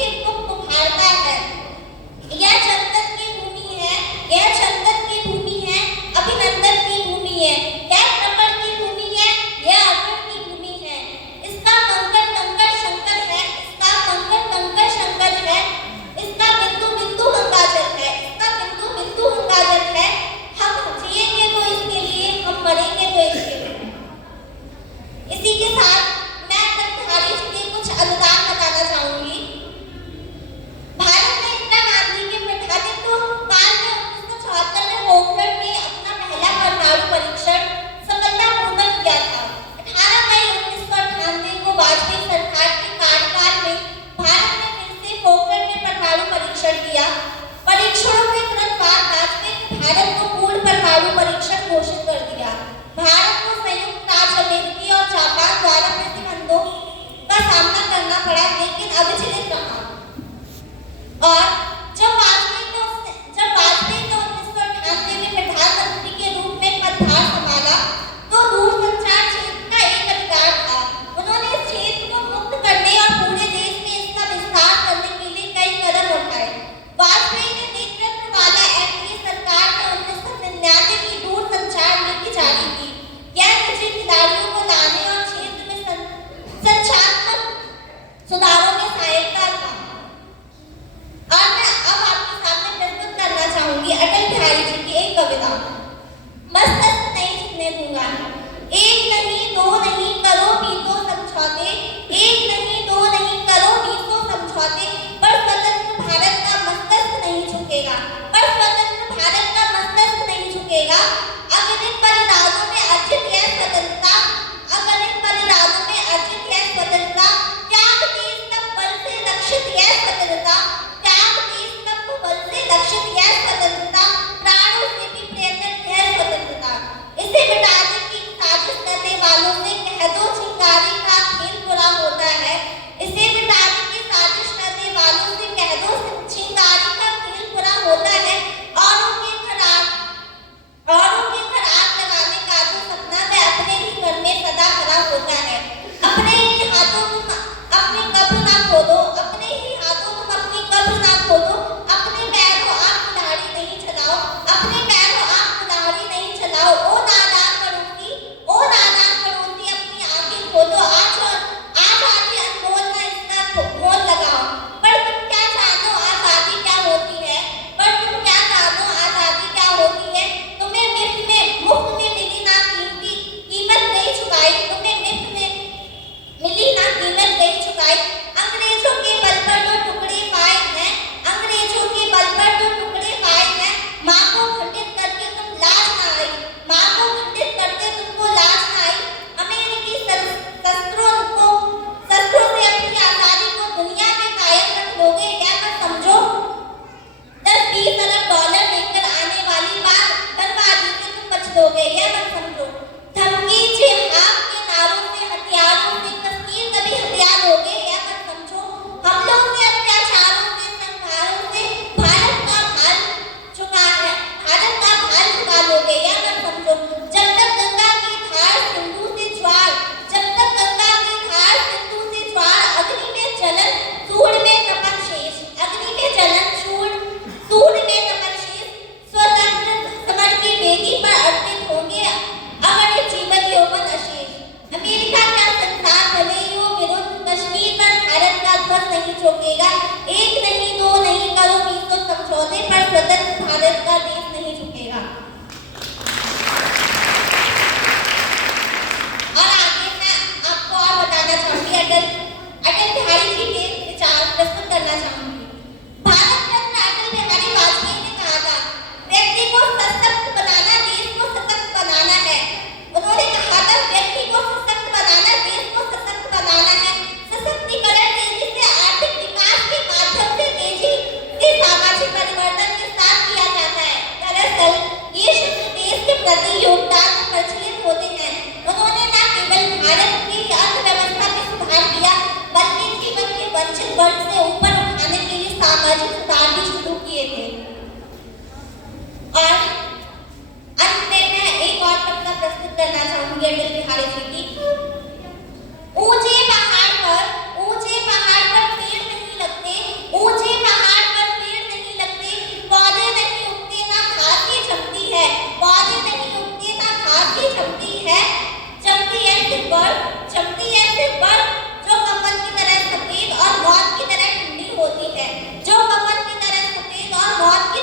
अविचलित रहा। और जब वाजपेयी ने 1998 में प्रधानमंत्री के रूप में पदभार संभाला तो दूरसंचार क्षेत्र का एक अधिकार था। उन्होंने इस क्षेत्र को मुक्त करने और पूरे देश में इसका विस्तार करने के लिए कई कदम उठाए। वाजपेयी ने नेतृत्व वाला एनडीए सरकार ने 1999 की दूरसंचार नीति जारी की। यह निजी खिलाड़ियों को लाने और क्षेत्र में संचारात्मक सुधारों में सहायता था। और मैं अब आपके सामने प्रस्तुत करना चाहूंगी अटल बिहारी जी की एक कविता। मस्तक नहीं झुकने दूंगा। एक नहीं दो नहीं करो बीसों समझौते, एक नहीं दो नहीं करो बीसों समझौते, पर स्वतंत्र भारत का मस्तक नहीं झुकेगा, पर स्वतंत्र भारत का मस्तक नहीं झुकेगा। अगणित बलिदानों में अर्जित यह स्वतंत्रता, अगणित बलिदानों में अर्जित यह स्वतंत्रता, त्याग देश तक बल से लक्षित यह स्वतंत्रता, त्याग देश तक बल से लक्षित यह स्वतंत्रता, प्राणों से भी प्रियतर यह स्वतंत्रता। इसे मिटाने की साजिश करने वालों से कह दो चिंगारी का खेल पूरा होता है। इसे मिटाने की साजिश करने वालों से कह दो चिंगारी का खेल पूरा होता है। औरों के घर आग लगाने का जो सपना वह अपने ही घर में सदा खड़ा होता है। अपने ही हाथों तुम अपनी कब्र ना खोदो, अपने ही हाथों तुम अपनी कब्र ना खोदो, अपने पैरों आग कुल्हाड़ी नहीं चलाओ, अपने पैरों आग कुल्हाड़ी नहीं चलाओ। ओ नादान पड़ोसी अपनी आंखें खोलो, आज आधी अनमोल ना इसका मोल लगाओ। पर तुम क्या जानो आजादी क्या होती है, पर तुम क्या जानो आजादी क्या होती है। तुम्हें मुफ्त में मिली ना कीमत नहीं चुकाई, तुम्हें मुफ्त में मिली ना कीमत नहीं चुकाई। अंग्रेजों के बल पर जो टुकड़े पाए हैं, अंग्रेजों के बल पर जो टुकड़े पाए हैं, माँ को खंडित करके तुम लाज ना आई, माँ को खंडित करते तुमको लाज ना आई। अमेरिकी शस्त्रों से अपनी आजादी को दुनिया में कायम रख लोगे, यह मत समझो। 10-20 अरब डॉलर लेकर आने वाली बात बर्बादी से तुम बच लोगे, यह मत समझो। धमकी जिहाद के नारों से हथियारों से तस्वीर कभी हथियार लोगे, यह मत समझो। हमलों से अत्याचारों से संहारों से भारत का भार चुका लोगे, यह मत समझो। जब तक गंगा की धार सिंधु से ज्वार, जब तक गंगा की धार सिंधु से ज्वार, अग्नि में जलन सूढ़ में तपन शेष, अग्नि में जलन सूढ़ में तपन शेष, स्वतंत्र समर की वेदी पर अर्पित होंगे अगणित जीवन यौवन अशेष। अमेरिका का संसार भले ही हो विरुद्ध, कश्मीर पर भारत का ध्वज नहीं झुकेगा। एक नहीं दो नहीं करो बीसों समझौते, पर स्वतंत्र भारत का देश नहीं झुकेगा। और आगे मैं आपको और बताना चाहूंगी, अटल बिहारी जी के विचार प्रस्तुत करना चाहूंगी। भारत रत्न अटल बिहारी वाजपेयी ने कहा था, व्यक्ति को सशक्त बनाना देश को सशक्त बनाना है। उन्होंने कहा था, व्यक्ति को सशक्त बनाना देश को सशक्त बनाना है। सशक्तिकरण तेजी से आर्थिक विकास के माध्यम से तेजी से सामाजिक परिवर्तन के साथ किया जाता है। दरअसल ये शब्द देश के प्रति योगदान में प्रचलित होते हैं। उन्होंने न केवल भारत की अर्थव्यवस्था में सुधार किया, बल्कि जीवन के वंचित वर्ग से ऊपर उठाने के लिए सामाजिक सुधार भी शुरू किए थे। और अंत में मैं एक और कविता प्रस्तुत करना चाहूंगी अटल बिहारी जी की। ऊंचे पहाड़ पर पेड़ नहीं लगते, ऊंचे पहाड़ पर पेड़ नहीं लगते, पौधे नहीं उगते ना घास ही जमती है, पौधे नहीं उगते ना घास ही जमती है। जमती है सिर्फ बर्फ जो कमल की तरह सफेद और मौत की तरह ठंडी होती है, जो कमल की तरह सफेद और मौत की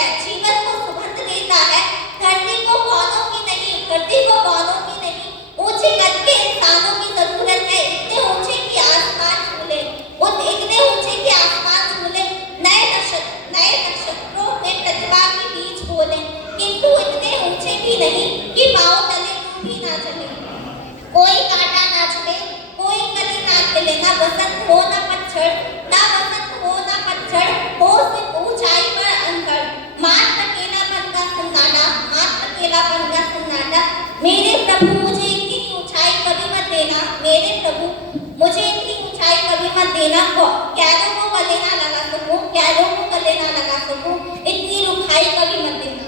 है, जीवन को सुगंध देता है। धरती को कौनों की नहीं, धरती को कौनों की नहीं, ऊंचे कद के इंसानों की जरूरत है। इतने ऊंचे कि आसमान छूले, इतने ऊंचे कि आसमान छूले, नए नक्षत्रों में प्रतिभा के बीज बोले, किंतु इतने ऊंचे भी नहीं कि पांव तले लू भी ना चले। कोई कांटा ना चले, कोई कली ना खिले, ना बसंत हो ना पतझड़, ना बसंत हो ना पतझड़, हो सिर्फ ऊंचाई पर अंतर। मात अकेलापन का सन्नाटा, मात अकेलापन का सन्नाटा। मेरे प्रभु मुझे इतनी ऊंचाई कभी मत देना, मेरे प्रभु मुझे इतनी ऊंचाई कभी मत देना, कैदों को गले ना लगा सकूं, कैदों को गले ना लगा सकूं, इतनी रुखाई कभी मत देना।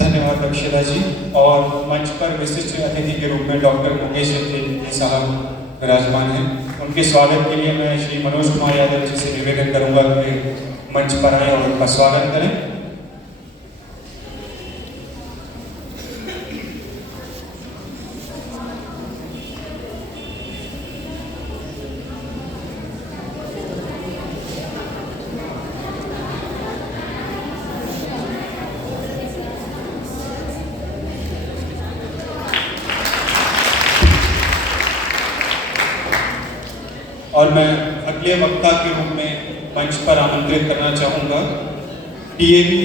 धन्यवाद अक्षरा जी। और मंच पर विशिष्ट अतिथि के रूप में डॉक्टर मुकेश जी साहब विराजमान हैं। उनके स्वागत के लिए मैं श्री मनोज कुमार यादव जी से निवेदन करूंगा कि मंच पर आए और उनका स्वागत करें। और मैं अगले वक्ता के रूप में मंच पर आमंत्रित करना चाहूँगा डीएवी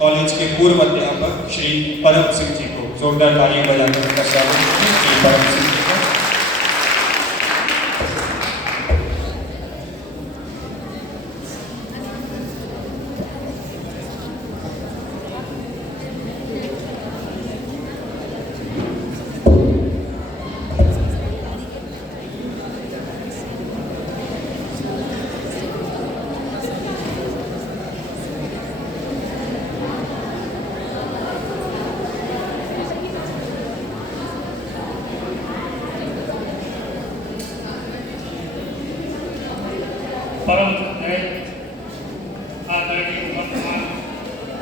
कॉलेज के पूर्व अध्यापक श्री परम सिंह जी को। जोरदार तालियां बजाकर उनका स्वागत करें श्री परम सिंह जी का। परम न्याय आदरणीय वर्तमान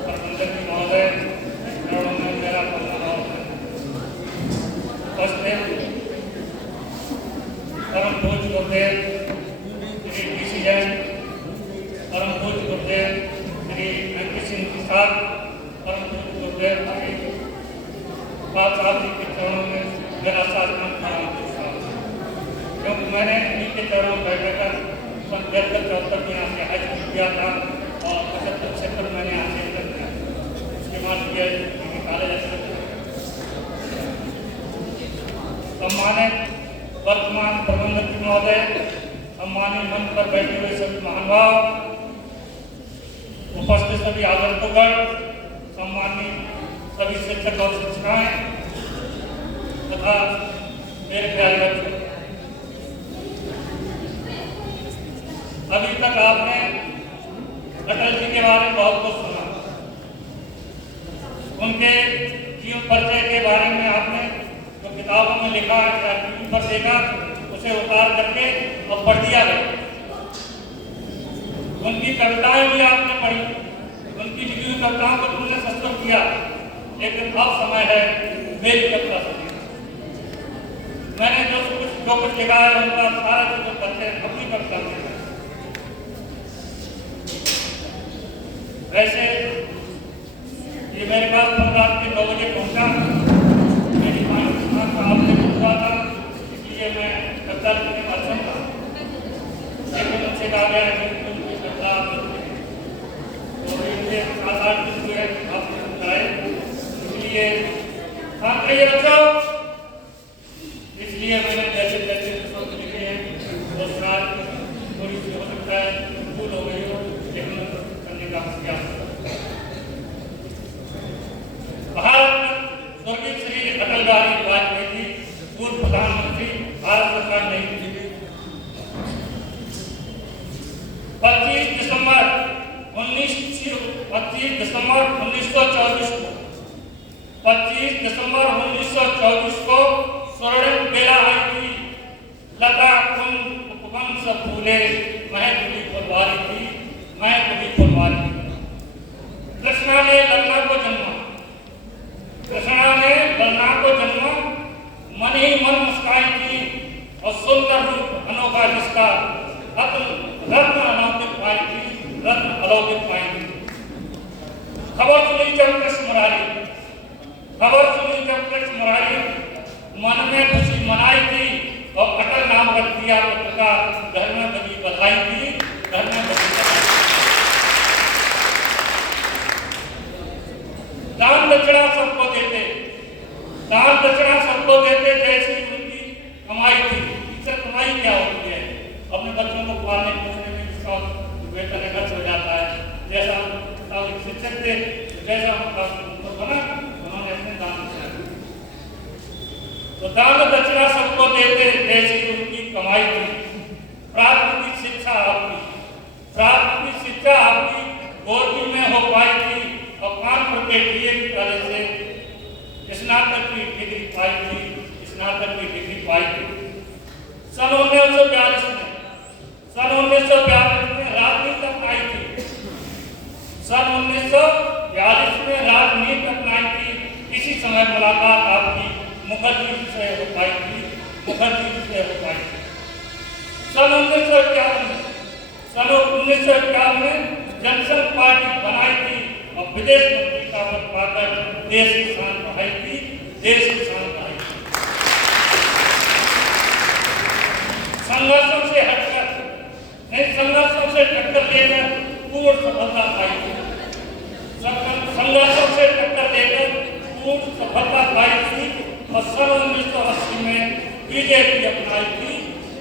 प्रबंधक महोदय, मेरा परम पूज्य गुरुदेव श्री डीसी जैन, परम पूज्य गुरुदेव श्री अंकित सिंह जी साहब, परम पूज्य गुरुदेव श्री बात साहब जी के चरणों में मेरा साधन खड़ा, क्योंकि मैंने इनके चरणों में बैठकर सन 74 में यहाँ से हज किया था और 75 मैंने यहाँ से इंटर किया, उसके बाद किया कॉलेज। सम्मानित वर्तमान प्रबंधक महोदय, सम्मानित मंच पर बैठे हुए सभी महानुभाव, उपस्थित सभी आगंतुकगण, सम्मानित सभी शिक्षक और शिक्षिकाएं तथा मेरे प्यारे बच्चों, अभी तक आपने अटल जी के बारे में बहुत कुछ सुना। उनके जीवन परिचय के बारे में आपने जो किताबों में लिखा है या टीवी पर देखा, उसे उतार करके और पढ़ दिया गया। उनकी कविताएं भी आपने पढ़ी, उनकी लिखी हुई कविताओं को तुमने संस्कृत किया, लेकिन अब समय है मेरी कविता सुनिए। मैंने जो कुछ लिखा है उनका सारा जो परिचय अपनी कविता में। वैसे ये मेरे पास रात के 9 बजे पहुंचा, मेरी पाकिस्तान का आपने पूछा था, इसलिए मैं कविता लिखने में अक्षम था, लेकिन उनसे कहा गया है कि उनकी कविता तो इनसे 7-8 दिन हुए आपने बताए, इसलिए हाँ कहिए बच्चों, इसलिए मैंने जैसे जैसे पुस्तक लिखे हैं वो शायद थोड़ी सी हो सकता है भूल हो गई हो, लेकिन करने का प्रयास। भारत स्वर्गीय श्री अटल बिहारी वाजपेयी जी, पूर्व प्रधानमंत्री, भारत सरकार नई दिल्ली, 25 दिसंबर 1924 को स्वर्णिम बेला आई थी, लता कुंज उपवंश फूले, मैं कभी फुलवारी थी, मैं कभी फुलवारी थी। कृष्णा ने लल्ला को जन्मा, कृष्णा ने लल्ला को जन्मा, मन ही मन मुस्काई थी और सुंदर रूप अनोखा जिसका रत्न अलौकिक पाएंगी, रत्न अलौकिक पाएंगी। खबर सुनी जब कृष्ण मुरारी, खबर सुनी जब कृष्ण मुरारी, मन में खुशी मनाई थी और अटल नाम रख दिया पुत्र का, घर में बड़ी बधाई थी, घर में बड़ी बधाई। दान दक्षिणा सबको देते, दान दक्षिणा सबको देते जैसी उनकी कमाई थी। इससे कमाई क्या होती है? अपने बच्चों को पालने पोसने में इसका वेतन खर्च हो जाता है। जैसा शिक्षक थे, जैसा उनको बना, उन्होंने अपने दान दक्षिणा दी। तो दान दक्षिणा सबको देते जैसी उनकी कमाई थी। प्राथमिक शिक्षा आपकी, प्राथमिक शिक्षा आपकी गोदी में हो पाई थी और कानपुर के डीएवी कॉलेज से स्नातक की डिग्री पाई थी, स्नातक की डिग्री पाई थी। सन 1942 में, सन 1942 में राजनीति अपनाई थी, सन 1942 में राजनीति अपनाई थी। इसी समय मुलाकात आपकी मुखर्जी से हो पाई थी, मुखर्जी से हो पाई थी। सन 1951 में, सन 1951 में जनसंघ पार्टी बनाई थी और विदेश मंत्री का पद पाकर देश की शान बढ़ाई थी, देश की शान बढ़ाई थी। संघर्षों से हटकर, नहीं संघर्षों से टक्कर लेकर पूर्ण सफलता पाई थी। संघर्षों से टक्कर लेकर पूर्ण सफलता पाई थी और सन 1980 में बीजेपी अपनाई थी,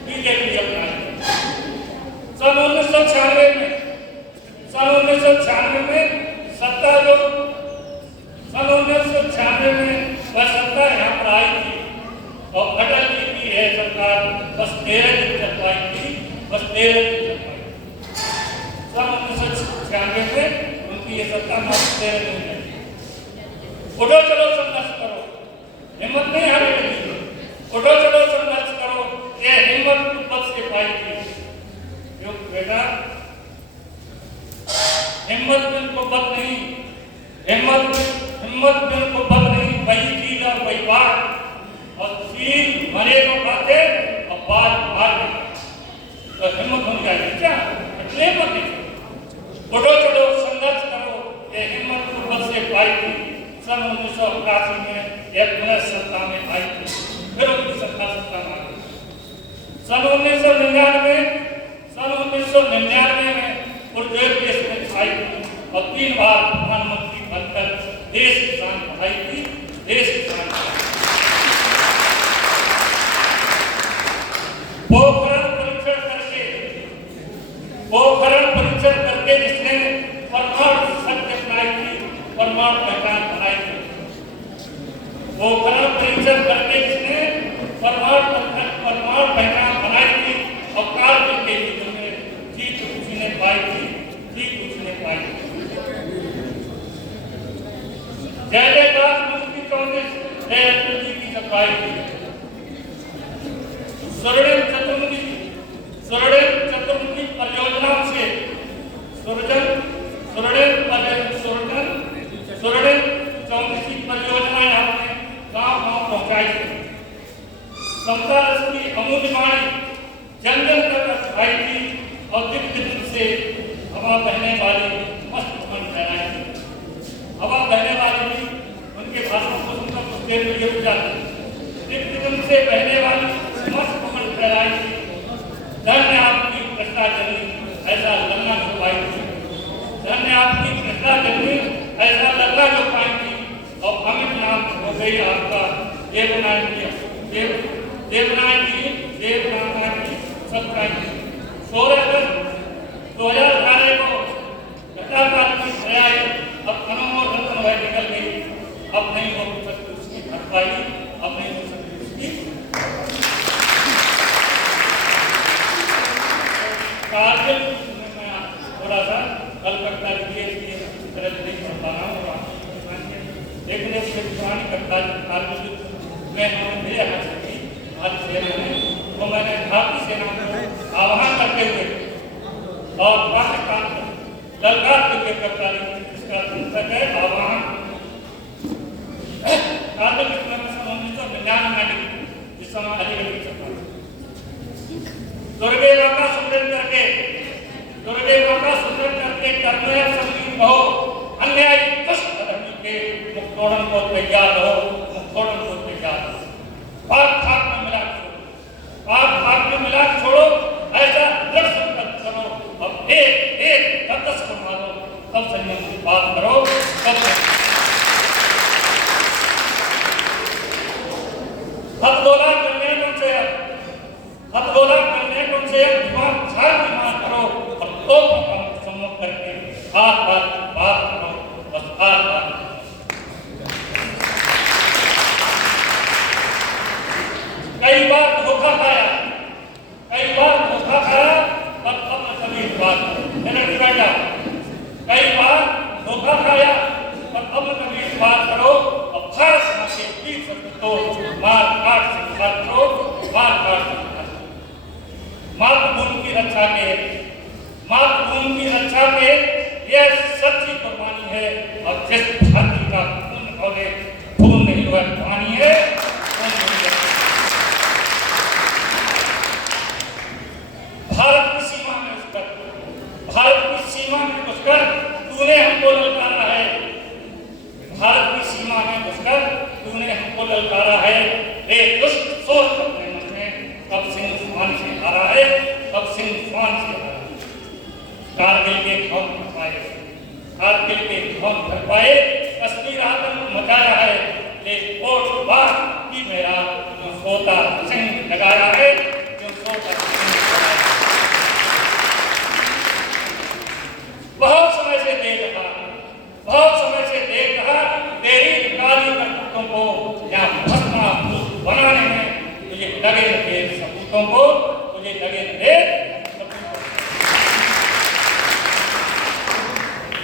बीजेपी अपनाई थी। सन 1996 में, सन 1996 में सत्ता जो सन 1996 में वह सत्ता यहाँ पर आई थी और अटल जी की है सरकार, बस 13 दिन चल पाई थी, बस 13 दिन चल पाई। सन 1996 में उनकी ये सत्ता मात्र 13 दिन है। उठो चलो संघर्ष करो, हिम्मत नहीं हारने लगी, उठो चलो संघर्ष करो, ये हिम्मत कुर्बत से पाई थी। जो बेटा हिम्मत बिन कुर्बत नहीं, हिम्मत बिन कुर्बत नहीं, वही चीज और वही बात, और चीज मरे को खाते और बात मार तो हिम्मत होनी चाहिए। क्या इतने मत देखो, उठो चलो संघर्ष करो, ये हिम्मत कुर्बत से पाई थी। सन 1981 में यह पुनः सत्ता में आई थी, फिर उनकी सत्ता में आई। सन 1999 में गुरुदेव देश में छाई थी और 3 बार प्रधानमंत्री बनकर देश की शान बढ़ाई थी, देश की शान बढ़ाई। पोखरण परीक्षण करके जिसने परमाणु शक्ति अपनाई थी, परमाणु पहचान बनाई थी। पोखरण परीक्षण करके जिसने परमाणु पहचान बनाई थी और कारगिल के युद्ध में जीत उसने पाई थी, जीत उसने पाई थी। जयदेवदास मुक्ति 34 जयदेव जी की सफाई थी। स्वर्णिम चतुर्मुखी परियोजनाओं से स्वर्णिम 34 परियोजनाएं आपने गाँव पहुंचाई थी। समता रस की अमूल्य वाणी जन जन तक आई थी और दिल से हवा बहने वाली मस्त मन फैलाई थी। हवा बहने वाली थी, उनके भाषण को सुनकर कुछ देर में ये उठ जाती। दिल से बहने वाली मस्त मन फैलाई थी। धन्य आपकी कृष्णा जननी ऐसा ललना जो पाई थी, धन्य आपकी कृष्णा जननी ऐसा ललना जो पाई थी और अमित नाम हो गई आपका देवनारायण जी सत्याग्रह 16 अगस्त 2018 को घटाकाल की सजाए अब अनमोल रत्न वह निकल गई, अब नहीं हो सकती उसकी भरपाई, अब नहीं हो सकती उसकी। कारगिल में मैं थोड़ा सा कलकत्ता के तरह नहीं पढ़ पा रहा हूँ, लेकिन एक पुरानी कथा कारगिल में हमने यहाँ से भारतीय सेना में, तो मैंने भारतीय सेना को आह्वान करते हुए और पाकिस्तान को ललकार के करता इसका शीर्षक है आह्वान। कारगिल में 1999 में जिस समय अलीगढ़ की सरकार दुर्गे माता सुंदर करके कर्मय संगीत हो अन्याय दुष्ट धर्मी के मुक्तोड़न को तैयार हो, मुक्तोड़न को तैयार हो। आप में मिला छोड़ो, ऐसा दृढ़ संकल्प करो, अब एक तटस्थ मानो, तब संयम की बात करो, तब हथगोला करने को से दिमाग करो और तो सम्मुख करके बात करो, बस बात कई बार धोखा खाया पर अब कभी बात बेटा कई बार धोखा खाया पर अब कभी बात करो और भारत माँ के बीच तो मार काट से करो, मातृभूमि की रक्षा के यह सच्ची कुर्बानी है। और जिस धरती का खून नहीं हुआ पानी है, भारत की सीमा में घुसकर तूने हमको ललकारा है, एक दुष्ट सोच अपने मन में कब सिंह फान से हारा है, कारगिल के घाव कर पाए, कश्मीर आतंक मचाया है, एक और बार की मेरा जो सोता सिंह लगाया है, बहुत समय से देख रहा तेरी काली करतूतों को या भस्मासुर बनाने में तुझे लगे सबूतों को,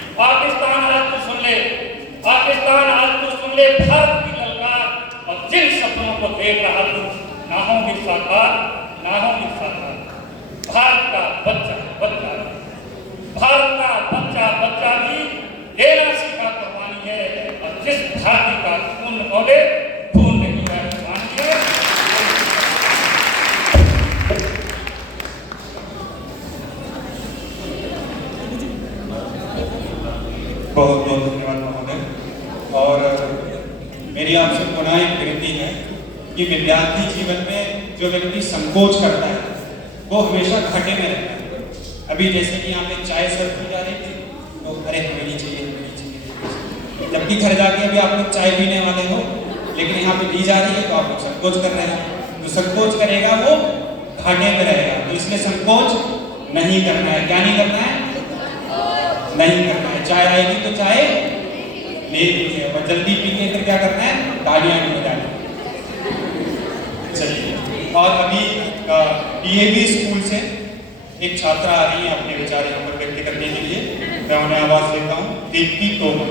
पाकिस्तान आज तू सुन ले भारत की ललकार और जिन सपनों को देख रहा तू ना होंगी साकार। भारत का बच्चा भी लेना सीखा कुर्बानी है, और जिस धरती का खून बोले खून नहीं है कुर्बानी है। बहुत बहुत धन्यवाद महोदय। और मेरी आपसे पुनः एक विनती है कि विद्यार्थी जीवन में जो व्यक्ति संकोच करता है वो हमेशा घाटे में रहता है। अभी जैसे कि यहाँ पे चाय सर्व की जा रही थी तो अरे हमें नहीं चाहिए, जबकि घर जाके अभी आप लोग चाय पीने वाले हो, लेकिन यहाँ पे दी जा रही है तो आप लोग संकोच कर रहे हैं। जो संकोच करेगा वो घाटे में रहेगा, तो इसलिए संकोच नहीं करना है। क्या नहीं करना है? नहीं करना है। चाय आएगी तो चाय ले लीजिए, और जल्दी पी के फिर क्या करना है? तालियां भी बजानी। चलिए, और अभी डीएवी स्कूल से एक छात्रा आ रही है अपने विचार यहाँ पर व्यक्त करने के लिए। मैं उन्हें आवाज देता हूँ, Deepti Tomar.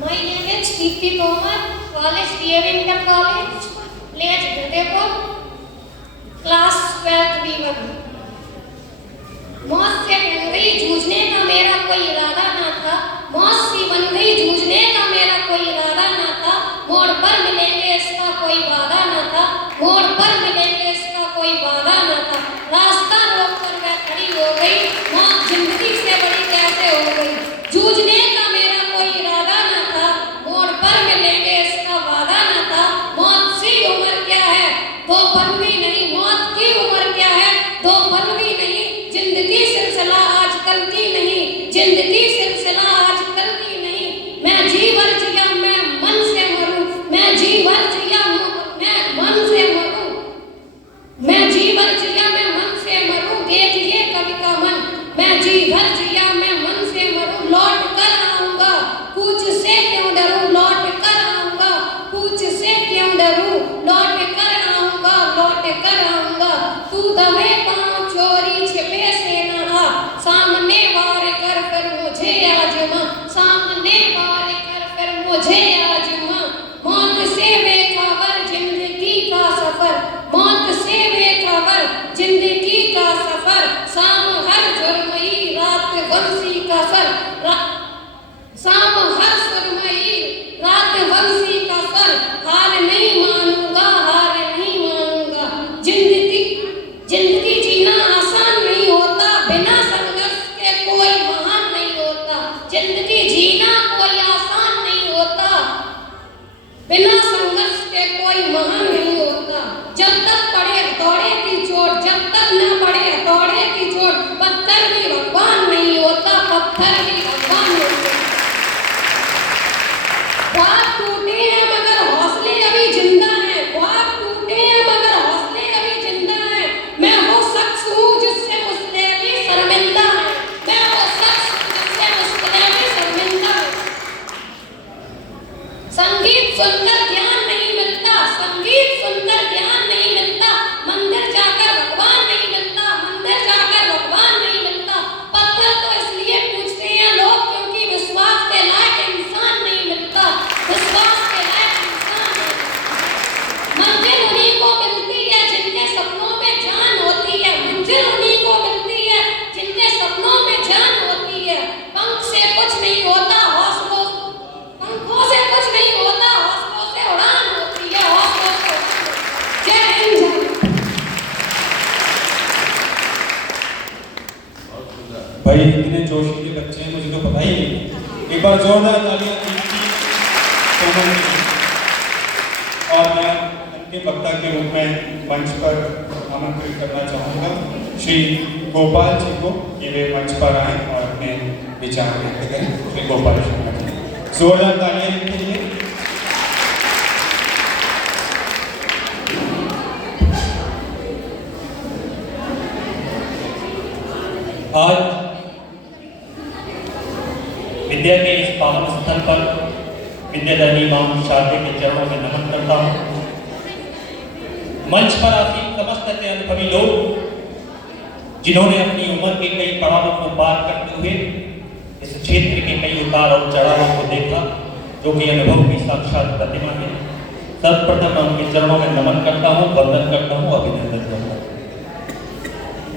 My name is Deepti Tomar, College DAV Inter College, Village Gurdepur, Class 12th B1। मौत से बन गई जूझने का मेरा कोई इरादा ना था, मौत सी बन गई जूझने का मेरा कोई इरादा ना था, मोड़ पर मिलेंगे इसका कोई वादा ना था, मोड़ पर मिलेंगे इसका कोई वादा ना था। रास्ता रोक कर मैं खड़ी हो गई, मौत जिंदगी से बड़ी कैसे हो गई। जूझने का मेरा कोई इरादा ना था, मोड़ पर मिलेंगे इसका वादा ना था। मौत सी उम्र क्या है दो पनवी नहीं, मौत की उम्र क्या है दो पनवी नहीं। जिंदगी सिलसिला आजकल की नहीं, जिंदगी सिलसिला आजकल की नहीं। मैं जी भर जिया मैं मन से मरूं, मैं जी भर जिया मैं मन से मरूं, मैं जी भर जिया मैं मन से मरूं। देखिए कवि का मन, मैं जी भर जिया मैं मन से मरूं। लौट कर आऊंगा कुछ से क्यों डरूं, लौट कर आऊंगा कुछ से क्यों डरूं। लौट कर आऊंगा, लौट कर आऊंगा। तू दबे पांव चोरी छिपे से न आ, सामने वार कर फिर मुझे आजमा, सामने वार कर फिर मुझे आजमा। मौत से बेखबर जिंदगी का सफर, मौत से बेखबर जिंदगी का सफर। शाम हर जुर्मई रात बंसी का सर, जिंदगी जीना कोई आसान नहीं होता, बिना संघर्ष के कोई महान नहीं होता। जब तक पड़े हथौड़े की चोट, जब तक न पड़े हथौड़े की चोट, पत्थर भी भगवान नहीं होता, पत्थर भी भगवान नहीं होता। ख्वाब टूटे हैं मगर हौसले अभी जिंदा हैं, ख्वाब टूटे हैं मगर हौसले अभी जिंदा हैं। मैं वो शख्स हूँ जिससे मुस्तैदी शर्मिंदा है, मैं वो शख्स हूँ जिससे मुस्तैदी शर्मिंदा है। संगीत सुनकर ज्ञान नहीं मिलता, संगीत सुनकर ज्ञान नहीं मिलता, मंदिर जाकर भगवान नहीं मिलता, मंदिर जाकर भगवान नहीं मिलता। पत्थर तो इसलिए पूछते हैं लोग क्योंकि विश्वास के लायक इंसान नहीं मिलता, विश्वास के लायक इंसान नहीं मिलता। मंजिल उन्हीं को मिलती है जिनके सपनों में जान होती है, मंजिल उन्हीं को मिलती है जिनके सपनों में जान होती है। पंख से कुछ नहीं होता, हौसलों पंखों से कुछ नहीं होता, हौसलों से उड़ान होती है, हौसलों से उड़ान होती है। जय हिंद। भाई इतने जोशीले बच्चे हैं, मुझे तो पता ही नहीं। एक बार जोरदार तालियां दीजिए कोमल के लिए। और मैं उनके वक्ता के रूप में मंच पर आमंत्रित करना चाहूँगा श्री गोपाल जी को कि वे मंच पर आए और अपने विचार व्यक्त करें। श्री गोपाल जी जोरदार तालियां के लिए। आज विद्या के इस पावन स्थल पर विद्यादानी मां शारदे के चरणों में नमन करता हूँ। मंच पर आसीन समस्त अनुभवी लोग जिन्होंने अपनी उम्र के कई पड़ावों को पार करते हुए इस क्षेत्र के कई उतार और चढ़ावों को देखा, जो कि अनुभव की साक्षात प्रतिमा है। सर्वप्रथम मैं उनके चरणों में नमन करता हूँ, वंदन करता हूँ, अभिनंदन करता हूँ।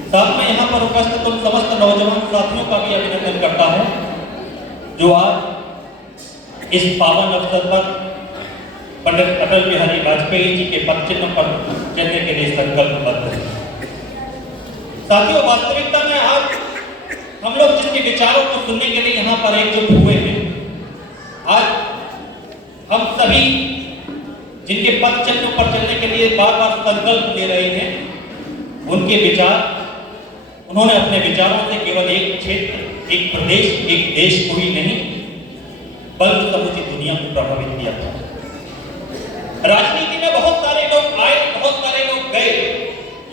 साथ में यहाँ पर उपस्थित उन समस्त नौजवान साथियों का भी अभिनंदन करता हूँ जो आज इस पावन अवसर पर पंडित अटल बिहारी वाजपेयी जी के पद चिन्ह पर चलने के लिए संकल्पबद्ध है। साथियों, वास्तविकता में आज हम लोग जिनके विचारों को सुनने के लिए यहाँ पर एकजुट हुए हैं, आज हम सभी जिनके पद चिन्ह पर चलने के लिए बार बार संकल्प ले रहे हैं, उनके विचार, उन्होंने अपने विचारों से केवल एक क्षेत्र, एक प्रदेश, एक देश को ही नहीं बल्कि समूची दुनिया को प्रभावित किया था। राजनीति में बहुत सारे लोग आए, बहुत सारे लोग गए,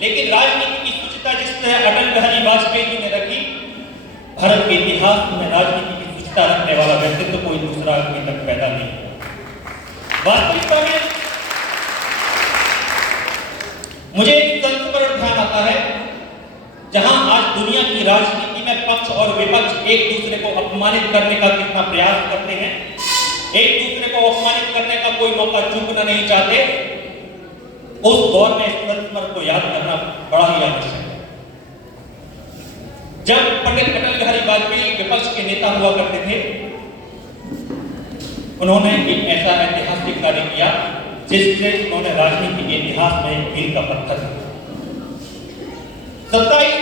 लेकिन राजनीति की शुचिता जिस तरह अटल बिहारी वाजपेयी जी ने रखी, भारत के इतिहास में राजनीति की शुचिता रखने वाला व्यक्तित्व कोई दूसरा अभी तक पैदा नहीं हुआ। वास्तविकता में मुझे एक संस्मरण ध्यान आता है, जहां आज दुनिया की राजनीति में पक्ष और विपक्ष एक दूसरे को अपमानित करने का कितना प्रयास करते हैं, एक दूसरे को अपमानित करने का कोई मौका चूकना नहीं चाहते, उस दौर में इस संस्मरण को याद करना बड़ा ही आवश्यक है। जब पंडित अटल बिहारी वाजपेयी विपक्ष के नेता हुआ करते थे, उन्होंने एक ऐसा ऐतिहासिक कार्य किया जिससे उन्होंने राजनीति के इतिहास में एक मील का पत्थर रखा। 27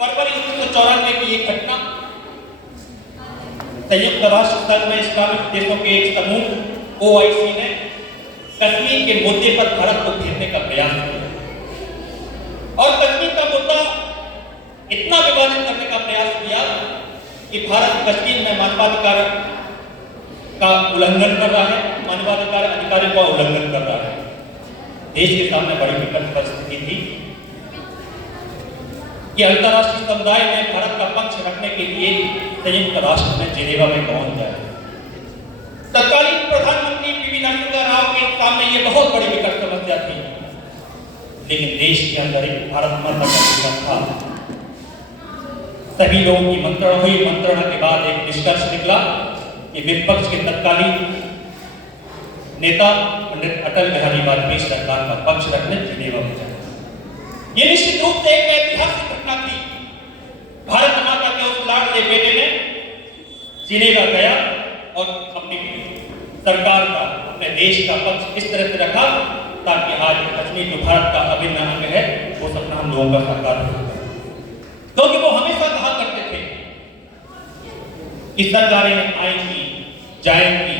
फरवरी 1994 की एक घटना, संयुक्त राष्ट्र संघ में इस्लामिक देशों के एक समूह OIC ने कश्मीर के मुद्दे पर भारत को घेरने का प्रयास किया और कश्मीर का मुद्दा इतना विवादित करने का प्रयास किया कि भारत कश्मीर में मानवाधिकार का उल्लंघन कर रहा है, मानवाधिकार अधिकारों का उल्लंघन कर रहा है। देश के सामने बड़ी विकट परिस्थिति थी कि अंतर्राष्ट्रीय समुदाय में भारत का पक्ष रखने के लिए संयुक्त राष्ट्र में जेनेवा में पहुंच जाए। तत्कालीन प्रधानमंत्री पीवी नरसिम्हा राव के सामने ये बहुत बड़ी विकट समस्या थी, लेकिन देश के अंदर एक भारत माता का विचार था। सभी लोगों की मंत्रणा हुई, मंत्रणा के बाद एक निष्कर्ष निकला कि विपक्ष के तत्कालीन नेता पंडित अटल बिहारी वाजपेयी सरकार का पक्ष रखने जेनेवा में जाए। ये निश्चित रूप से एक ऐतिहासिक घटना थी। भारत माता के उस लाडले बेटे ने जेनेवा गया और अपनी सरकार का, अपने देश का पक्ष इस तरह से रखा ताकि आज कश्मीर जो भारत का अभिन्न अंग है, वो सपना हम लोगों का साकार हो। क्योंकि वो हमेशा कहा करते थे कि सरकारें आएंगी जाएंगी,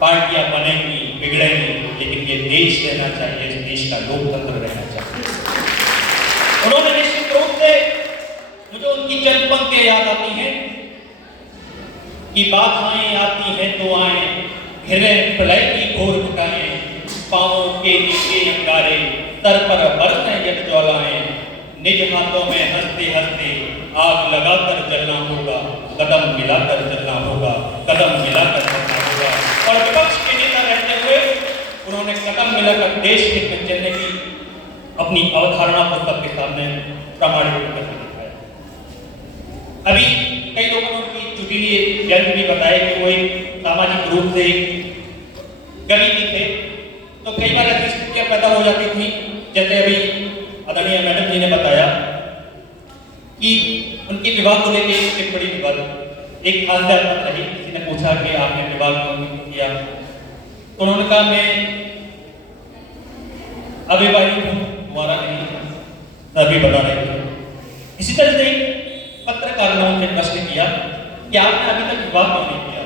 पार्टियां बनेंगी बिगड़ेंगी, लेकिन ये देश रहना चाहिए, इस देश का लोकतंत्र रहना चाहिए। उन्होंने निश्चित रूप से, मुझे उनकी चंद पंक्तियां याद आती हैं कि बाधाएं आती हैं तो आए, घिरे प्रलय की घोर घटाएं, पांवों के नीचे अंगारे, सर पर बरसें यज्ञ ज्वालाएं, निज हाथों में हंसते हंसते आग लगाकर जलना होगा, कदम मिलाकर चलना होगा, कदम मिलाकर चलना होगा। और विपक्ष के नेता रहते हुए उन्होंने कदम मिलाकर देश हित में चलने की अपनी अवधारणा को सबके सामने प्रामाणिक करके दिखाया। अभी कई लोगों ने उनकी चुटीली व्यंग भी बताया कि वो एक सामाजिक रूप से कवि भी थे, तो कई बार ऐसी स्थितियां पैदा हो जाती थी, जैसे अभी आदरणीय मैडम जी ने बताया कि उनके विवाह को लेकर एक बड़ी विवाद, एक हास्यास्पद रही। किसी ने पूछा कि आपने विवाह क्यों किया, तो उन्होंने कहा मैं अविवाहित हूँ, तुम्हारा नहीं, सभी बता रहे थे। इसी तरह से पत्रकार ने उनसे प्रश्न किया कि आपने अभी तक विवाह क्यों नहीं किया,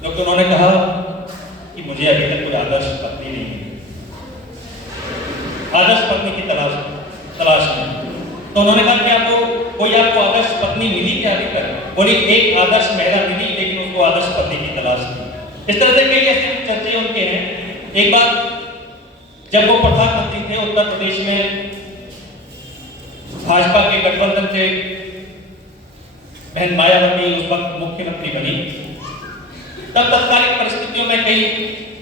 क्योंकि उन्होंने कहा कि मुझे अभी तक कोई आदर्श पत्नी नहीं मिली, आदर्श पत्नी की तलाश में। तो उन्होंने कहा कि आपको कोई आदर्श पत्नी मिली क्या अभी तक? बोली एक आदर्श महिला मिली, लेकिन उसको आदर्श पत्नी की तलाश थी। इस तरह से कई ऐसे चर्चे उनके हैं। एक बार जब वो प्रधानमंत्री थे उत्तर प्रदेश में, भाजपा के गठबंधन से बहन मायावती उस वक्त मुख्यमंत्री बनी, तब तत्कालिक परिस्थितियों में कई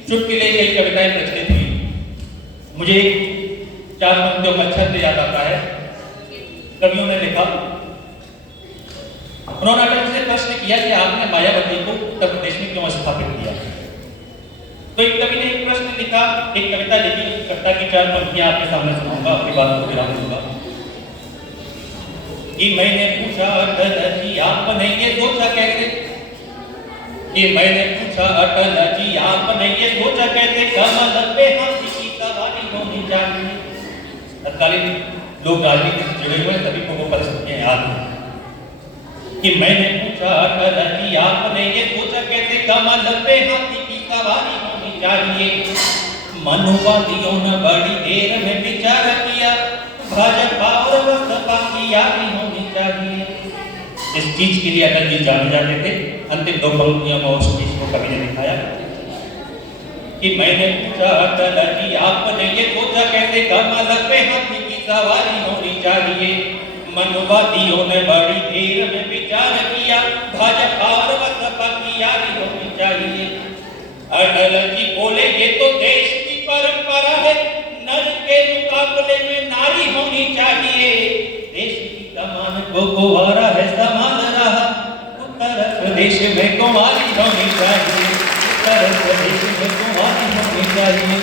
चुटकुले, कई कविताएं प्रचलित हुई। मुझे 4 पंक्तियों का छंद याद आता है, कवियों ने लिखा, उन्होंने अटल से प्रश्न किया कि आपने मायावती को उत्तर प्रदेश में क्यों स्थापित किया। तो एक कवि ने एक प्रश्न लिखा, एक कविता लिखी, उस कविता की 4 पंक्तियां आपके सामने सुनाऊंगा, अपनी बात को विराम दूंगा। कि मैंने पूछा अटल जी आपने ये सोचा कैसे, कि मैंने पूछा अटल जी आपने ये सोचा कैसे, कमल पे हाथी की सवारी होनी चाहिए। तत्कालीन लोग राजनीति से जुड़े हुए सभी को वो परिस्थितियां याद हैं कि मैंने पूछा अटल जी आपने ये सोचा कैसे, कमल पे हाथी की सवारी होनी चाहिए। मनुवादियों ने बड़ी देर में विचार किया, भाजपा और बसपा की यारी होनी चाहिए। इस चीज के लिए अटल जी जाने जाते थे। अंतिम 2 पंक्तियों में उस चीज को कवि ने दिखाया कि मैंने पूछा अटल जी आपने ये सोचा कैसे, कमल पे हाथी की सवारी होनी चाहिए। मनुवादियों ने बड़ी देर में विचार किया, भाजपा और बसपा की यारी होनी चाहिए। अटल जी बोले ये तो देश की परंपरा है, नर के मुकाबले में नारी होनी चाहिए। देश की कमान को कुंवारा है संभाल रहा, उत्तर प्रदेश में कुंवारी होनी चाहिए, उत्तर प्रदेश में कुंवारी होनी चाहिए।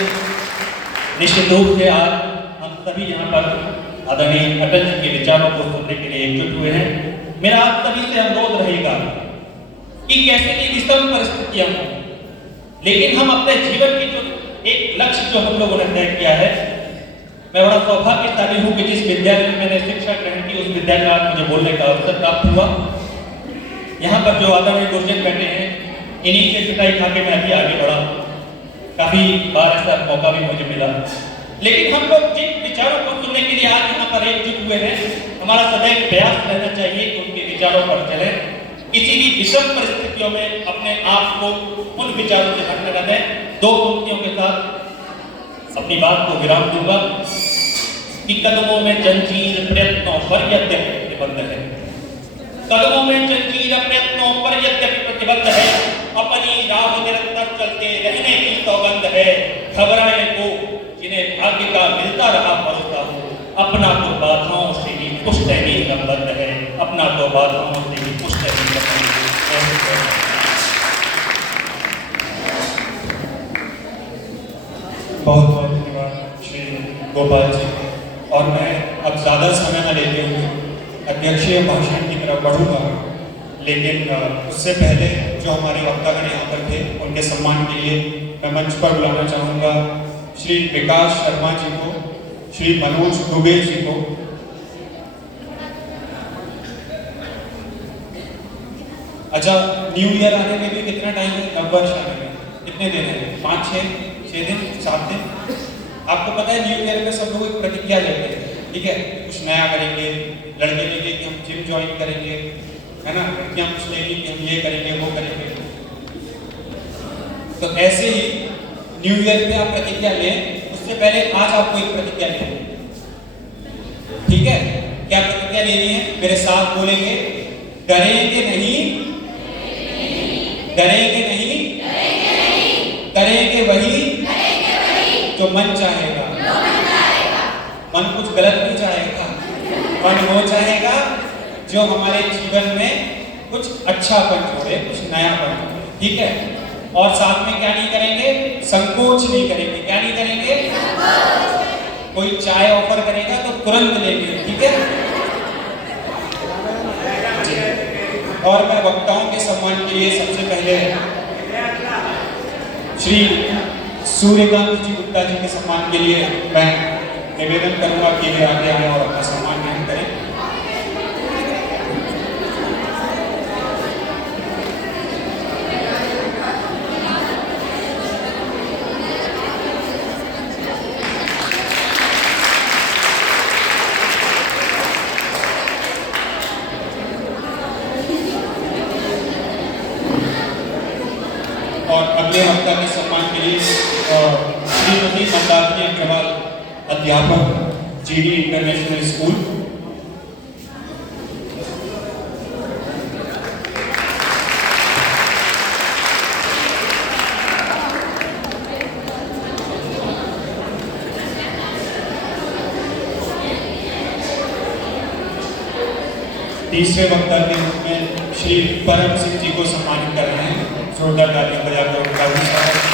निश्चित रूप से आज हम सभी यहाँ पर आदरणीय अटल जी के विचारों को सुनने के लिए एकजुट हुए हैं। मेरा आप सभी से अनुरोध रहेगा कि कैसे भी विषम परिस्थितियां हों, लेकिन हम अपने जीवन की जो एक लक्ष्य जो हम लोगों ने तय किया है, मैं बड़ा सौभाग्यशाली हूँ कि जिस विद्यालय में मैंने शिक्षा ग्रहण की, उस विद्यालय में मुझे बोलने का अवसर प्राप्त हुआ। यहाँ पर जो आदरणीय गुरुजन बैठे हैं, इन्हीं से सिखाई खा के मैं अभी आगे बढ़ा। काफी बार ऐसा मौका भी मुझे मिला, लेकिन हम लोग जिन विचारों को सुनने के लिए आज यहाँ पर एकजुट हुए हैं, हमारा सदैव प्रयास रहना चाहिए कि उनके विचारों पर चलें। किसी भी विषम परिस्थितियों में अपने आप को उन विचारों से हटने न दें। 2 पंक्तियों के साथ अपनी बात को विराम दूंगा कि कदमों में जंजीर प्रयत्नों पर यद्यपि प्रतिबंध है, कदमों में जंजीर प्रयत्नों पर यद्यपि प्रतिबंध है, अपनी राह निरंतर चलते रहने की सौगंध है। घबराए को जिन्हें भाग्य का मिलता रहा भरोसा हो, अपना तो बाधाओं से ही पुश्तैनी संबंध है, अपना तो बाधाओं से ही पुश्तैनी संबंध है। बहुत बहुत धन्यवाद श्री गोपाल जी। और मैं अब ज़्यादा समय न लेते हुए अध्यक्षीय भाषण की तरफ बढ़ूंगा, लेकिन उससे पहले जो हमारे वक्तागण यहाँ पर थे, उनके सम्मान के लिए मैं मंच पर बुलाना चाहूँगा श्री विकास शर्मा जी को, श्री मनोज दुबे जी को, अच्छा, न्यू ईयर आने में भी कितना टाइम है? नववर्ष आने में कितने दिन है? 5-6 दिन, 7 दिन। आपको पता है न्यू ईयर में सब लोग एक प्रतिज्ञा लेते हैं, ठीक है, कुछ नया करेंगे। लड़के लेंगे कि हम जिम ज्वाइन करेंगे, है ना, लड़कियां कुछ लेंगी कि हम ये करेंगे वो करेंगे। तो ऐसे ही न्यू ईयर पे आप प्रतिज्ञा लें, उससे पहले आज आपको एक प्रतिज्ञा लेनी है, ठीक है? क्या प्रतिज्ञा लेनी है? मेरे साथ बोलेंगे, करेंगे नहीं, करेंगे नहीं, करेंगे वही जो मन चाहेगा। मन कुछ गलत नहीं चाहेगा, मन वो चाहेगा जो हमारे जीवन में कुछ अच्छापन जोड़े, कुछ नयापन जोड़े, ठीक है? और साथ में क्या नहीं करेंगे? संकोच नहीं करेंगे। क्या नहीं करेंगे? कोई चाय ऑफर करेगा तो तुरंत लेंगे, ठीक है? और मैं वक्ताओं के सम्मान के लिए सबसे पहले श्री सूर्यकांत जी गुप्ता जी के सम्मान के लिए मैं निवेदन करूंगा कि वे आगे आए और अपना सम्मान ग्रहण करें। और अगले वक्ता के सम्मान के लिए श्रीमती मंदाकिनी अग्रवाल, अध्यापक, जीडी इंटरनेशनल स्कूल। तीसरे वक्ता के रूप में श्री परम सिंह जी को सम्मानित कर रहे हैं। जोरदार तालियां बजाकर उनका भी स्वागत है।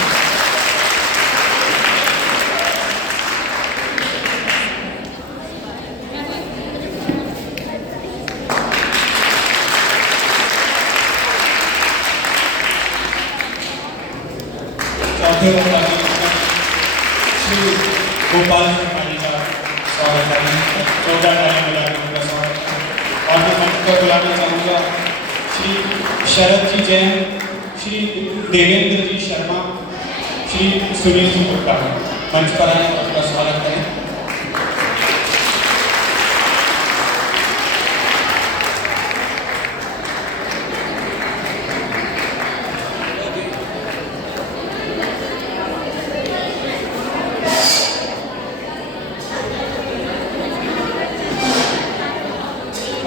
चौथे वक्ता के रूप में श्री गोपाल सिंह पानी का स्वागत है। जोरदार तालियां बजाकर उनका स्वागत है। और मैं मंच पर बुलाना चाहूँगा श्री शरद जी जैन, श्री देवेंद्र जी शर्मा, श्री सुनील जी गुप्ता मंच पर आए और उनका स्वागत करें।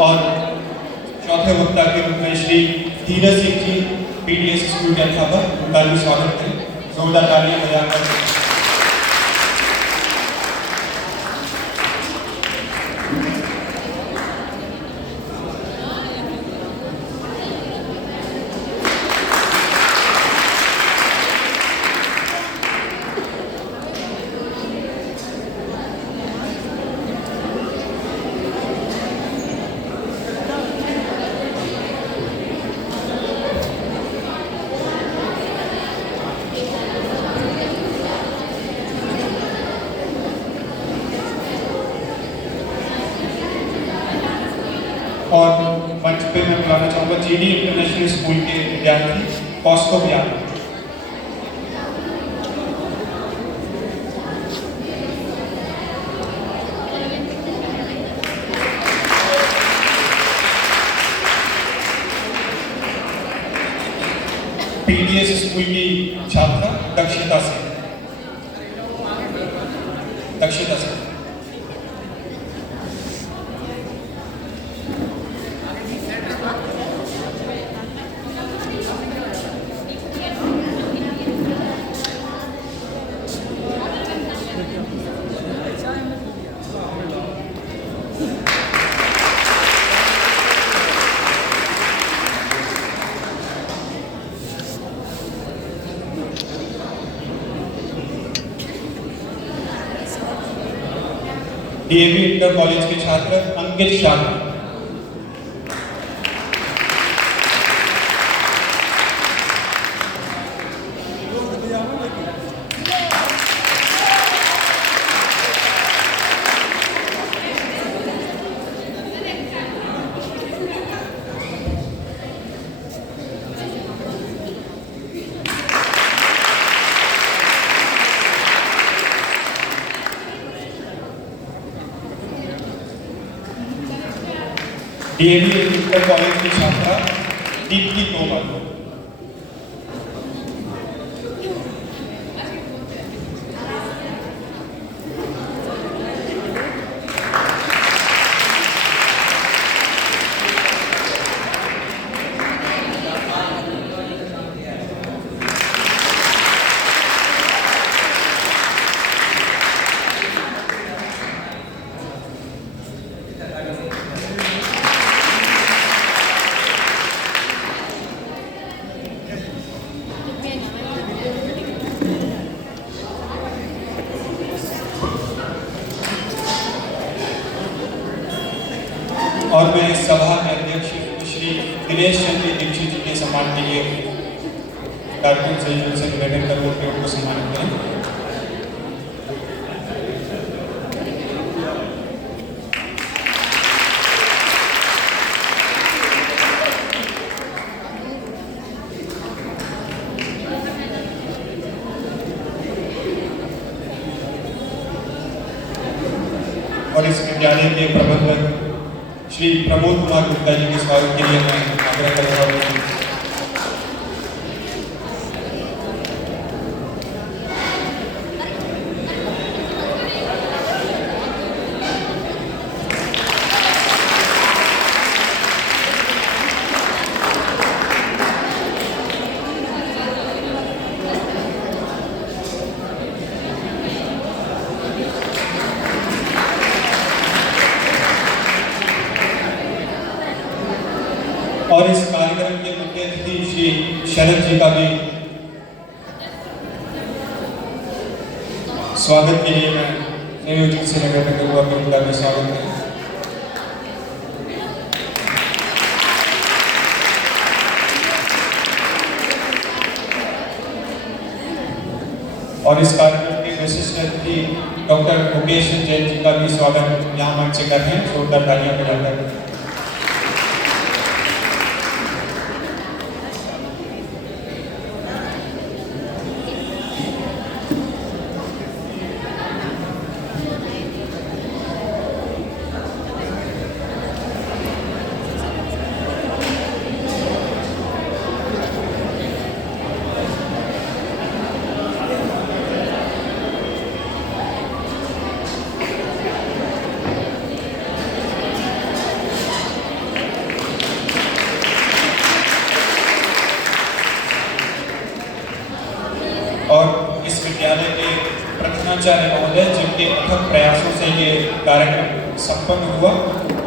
और चौथे वक्ता के रूप में श्री धीरज सिंह जी, पीडीएस स्कूल के अध्यापक, उनका भी स्वागत करें। जोरदार तालियां बजाकर। और मंच पे मैं बुलाना चाहूँगा जीडी इंटरनेशनल स्कूल के विद्यार्थी कौस्तुभ यादव। पीडीएस स्कूल की छात्रा दक्षिता से डीएवी इंटर कॉलेज के छात्र अंकित शाह। डीएवी इंटर कॉलेज की छात्रा दीप्ति तोमर। और मैं इस सभा के अध्यक्ष श्री दिनेश चंद्र दीक्षित जी के सम्मान के लिए कार्यक्रम संयोजन से निवेदन करूँ कि उनको सम्मानित करें। और इस विद्यालय के प्रबंधक श्री प्रमोद कुमार गुप्ता जी के स्वागत के लिए मैं आग्रह कर रहा हूँ। और इस कार्यक्रम के मुख्य अतिथि श्री शरद जी का भी स्वागत के लिए मैं संयोजक से निवेदन करूँगा कि उनका भी स्वागत करें। और इस कार्यक्रम के विशिष्ट अतिथि डॉक्टर मुकेश जैन जी का भी स्वागत यहाँ मंच से कर रहे हैं, जोरदार तालियां बजाकर। और इस विद्यालय के प्रधानाचार्य महोदय जिनके अथक प्रयासों से ये कार्यक्रम संपन्न हुआ,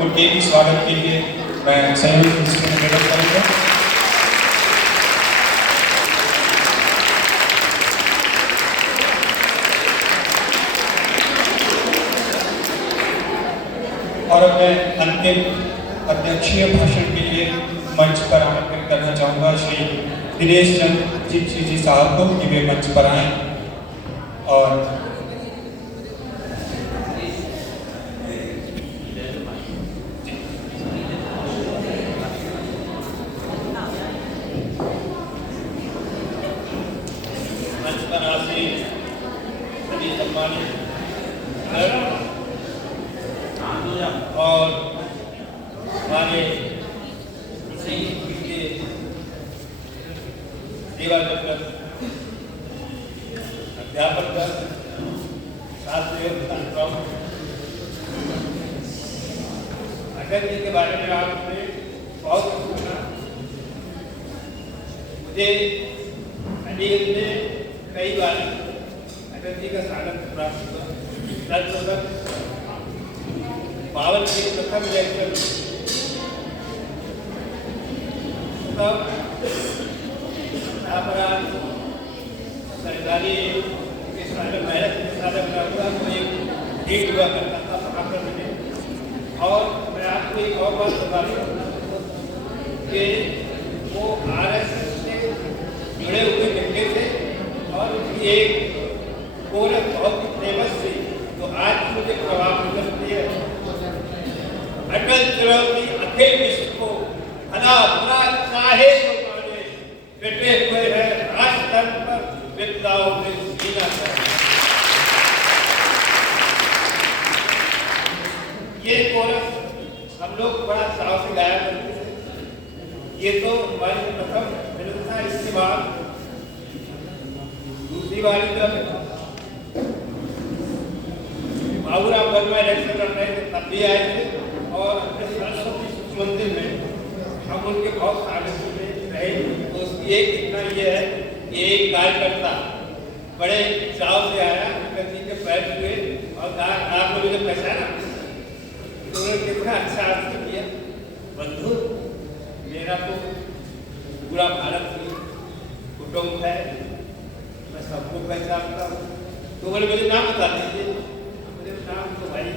उनके भी स्वागत के लिए मैं संयोजक से निवेदन करूँगा। और अब मैं अंतिम अध्यक्षीय भाषण के लिए मंच पर आमंत्रित करना चाहूँगा श्री दिनेश चंद्र दीक्षित जी साहब को कि वे मंच पर आएं और मंच पर आसीन सभी सम्मानित और हमारे सेवा अध्यापक छात्र छात्राओं, अटल जी के बारे में आपने बहुत कुछ सुना। मुझे अलीगंज में कई बार अटल जी का स्वागत प्राप्त हुआ। लगभग 52 के प्रथम लेक्चर तब सरकारी मेहनत हुआ तो एक डेट हुआ करता था समापन में। और मैं आपको एक और बात बता दूँ कि वो RSS से जुड़े हुए मिलते थे और उनकी एक कोरस बहुत ही फेमस थी तो आज मुझे प्रभाव करती है। अटल चुनौती अखिल विश्व को भला बुरा चाहे तो माने, बैठे हुए हैं राजधर्म पर विद्याओं में जीना चाहिए। ये कोरस हम हम लोग बड़ा चाव से गाया करते थे। ये तो हमारी प्रथम फिल्म था। इसके बाद दूसरी बारी जब बाबूराव वर्मा इलेक्शन लड़ रहे थे तब भी आए थे और अपने सरस्वती शिशु मंदिर में हम उनके बहुत स्वागत में रहे। तो उसकी एक घटना ये है कि एक कार्यकर्ता बड़े चाव से आया, अंबेडकर जी के पैर छुए और आपने मुझे पहचाना तो उन्होंने कितना अच्छा आंसर किया, बंधु मेरा तो पूरा भारत ही कुटुंब है, मैं सबको पहचानता हूँ। तो बोले मुझे नाम बता दीजिए। मुझे नाम तो भाई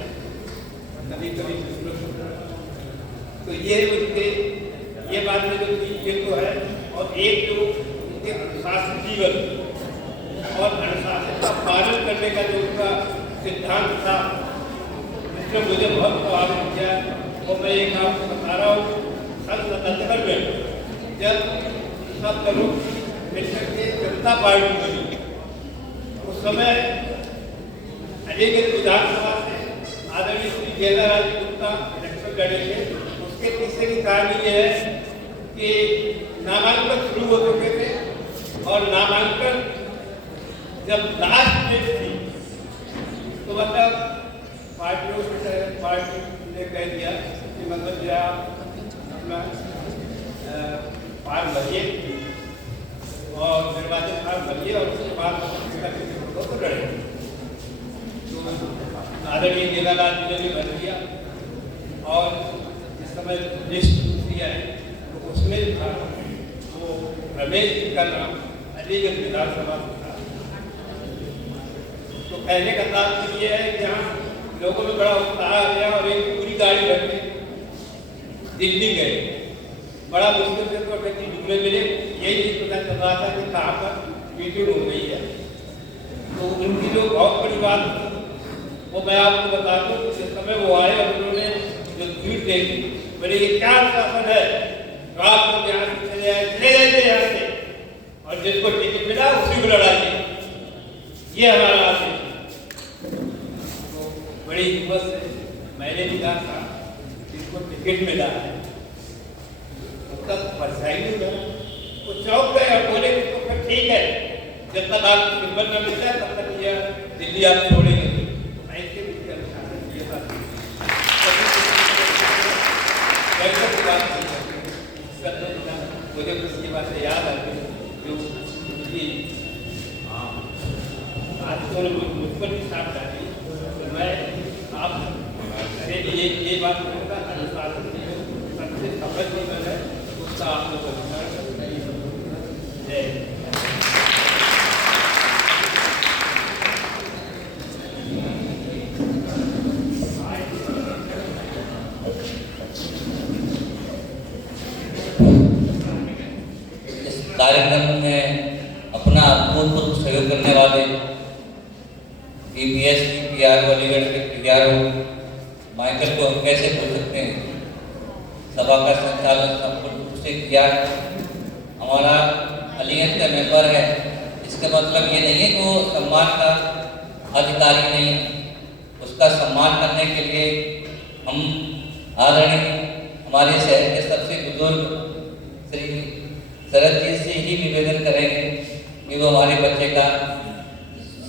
कभी कभी तो ये उनके ये बात में जो थी ये तो है। और एक जो उनके अनुशासन जीवन और अनुशासन का पालन करने का जो उनका सिद्धांत था जिसने मुझे बहुत प्रभावित किया। और मैं एक आपको बता रहा हूँ, सन 77 में जब सब लोग मिलकर के जनता पार्टी बनी, उस समय अलीगढ़ विधानसभा से आदरणीय श्री केदारनाथ गुप्ता इलेक्शन लड़े थे। उसके पीछे की कहानी ये है कि नामांकन शुरू हो चुके थे और नामांकन जब लास्ट डेट थी तो मतलब पार्टियों से पार्टी ने कह दिया कि मतलब जो अपना फॉर्म भरिए और निर्वाचन फॉर्म भरिए और उसके बाद तो लड़े। तो आदरणीय केदारनाथ जी ने भी भर दिया और इस समय लिस्ट दूसरी आई तो उसमें था वो रमेश जी का नाम अलीगढ़ विधानसभा में था। तो कहने का तात्पर्य ये है कि यहाँ लोगों में बड़ा उत्साह आ गया और एक पूरी गाड़ी भर के दिल्ली गए। बड़ा मुश्किल से तो व्यक्ति ढूंढने मिले, यही नहीं पता चल रहा था कि कहाँ पर मीटिंग हो गई है। तो उनकी जो बहुत बड़ी बात थी वो मैं आपको बता दूं, जिस समय वो आए और उन्होंने जो ट्वीट देखी, बोले ये क्या शासन है, आप लोग यहाँ से चले आए, चले जाइए यहाँ से और जिसको टिकट मिला उसी को लड़ाइए, ये हमारा आदेश। तो बड़ी हिम्मत से मैंने भी कहा था जिसको टिकट मिला है तब परछाई नहीं हुआ, वो चौंक गए और बोले कि तो फिर ठीक है, जब तक आप सिंबल न मिलता है तब तक ये दिल्ली आप छोड़ेंगे। ऐसे भी अनुशासन किया था। मुझे कुछ ये बातें याद आती जो कि आज तो मुझ पर भी साथ डाली। तो मैं आप ये बात कहूँगा, अनुशासन सबसे सफल जीवन है, उसका आप लोग कार्यक्रम में अपना अभूतपूर्व सहयोग करने वाले PBS की PRO, अलीगढ़ के PRO माइकल को हम कैसे भूल सकते हैं। सभा का संचालन संपूर्ण रूप से किया। हमारा अलीगढ़ का मेंबर है, इसका मतलब ये नहीं है कि वो सम्मान का अधिकारी नहीं है। उसका सम्मान करने के लिए हम आदरणीय हमारे शहर के सबसे बुजुर्ग श्री शरद जी से ही निवेदन करेंगे कि वो हमारे बच्चे का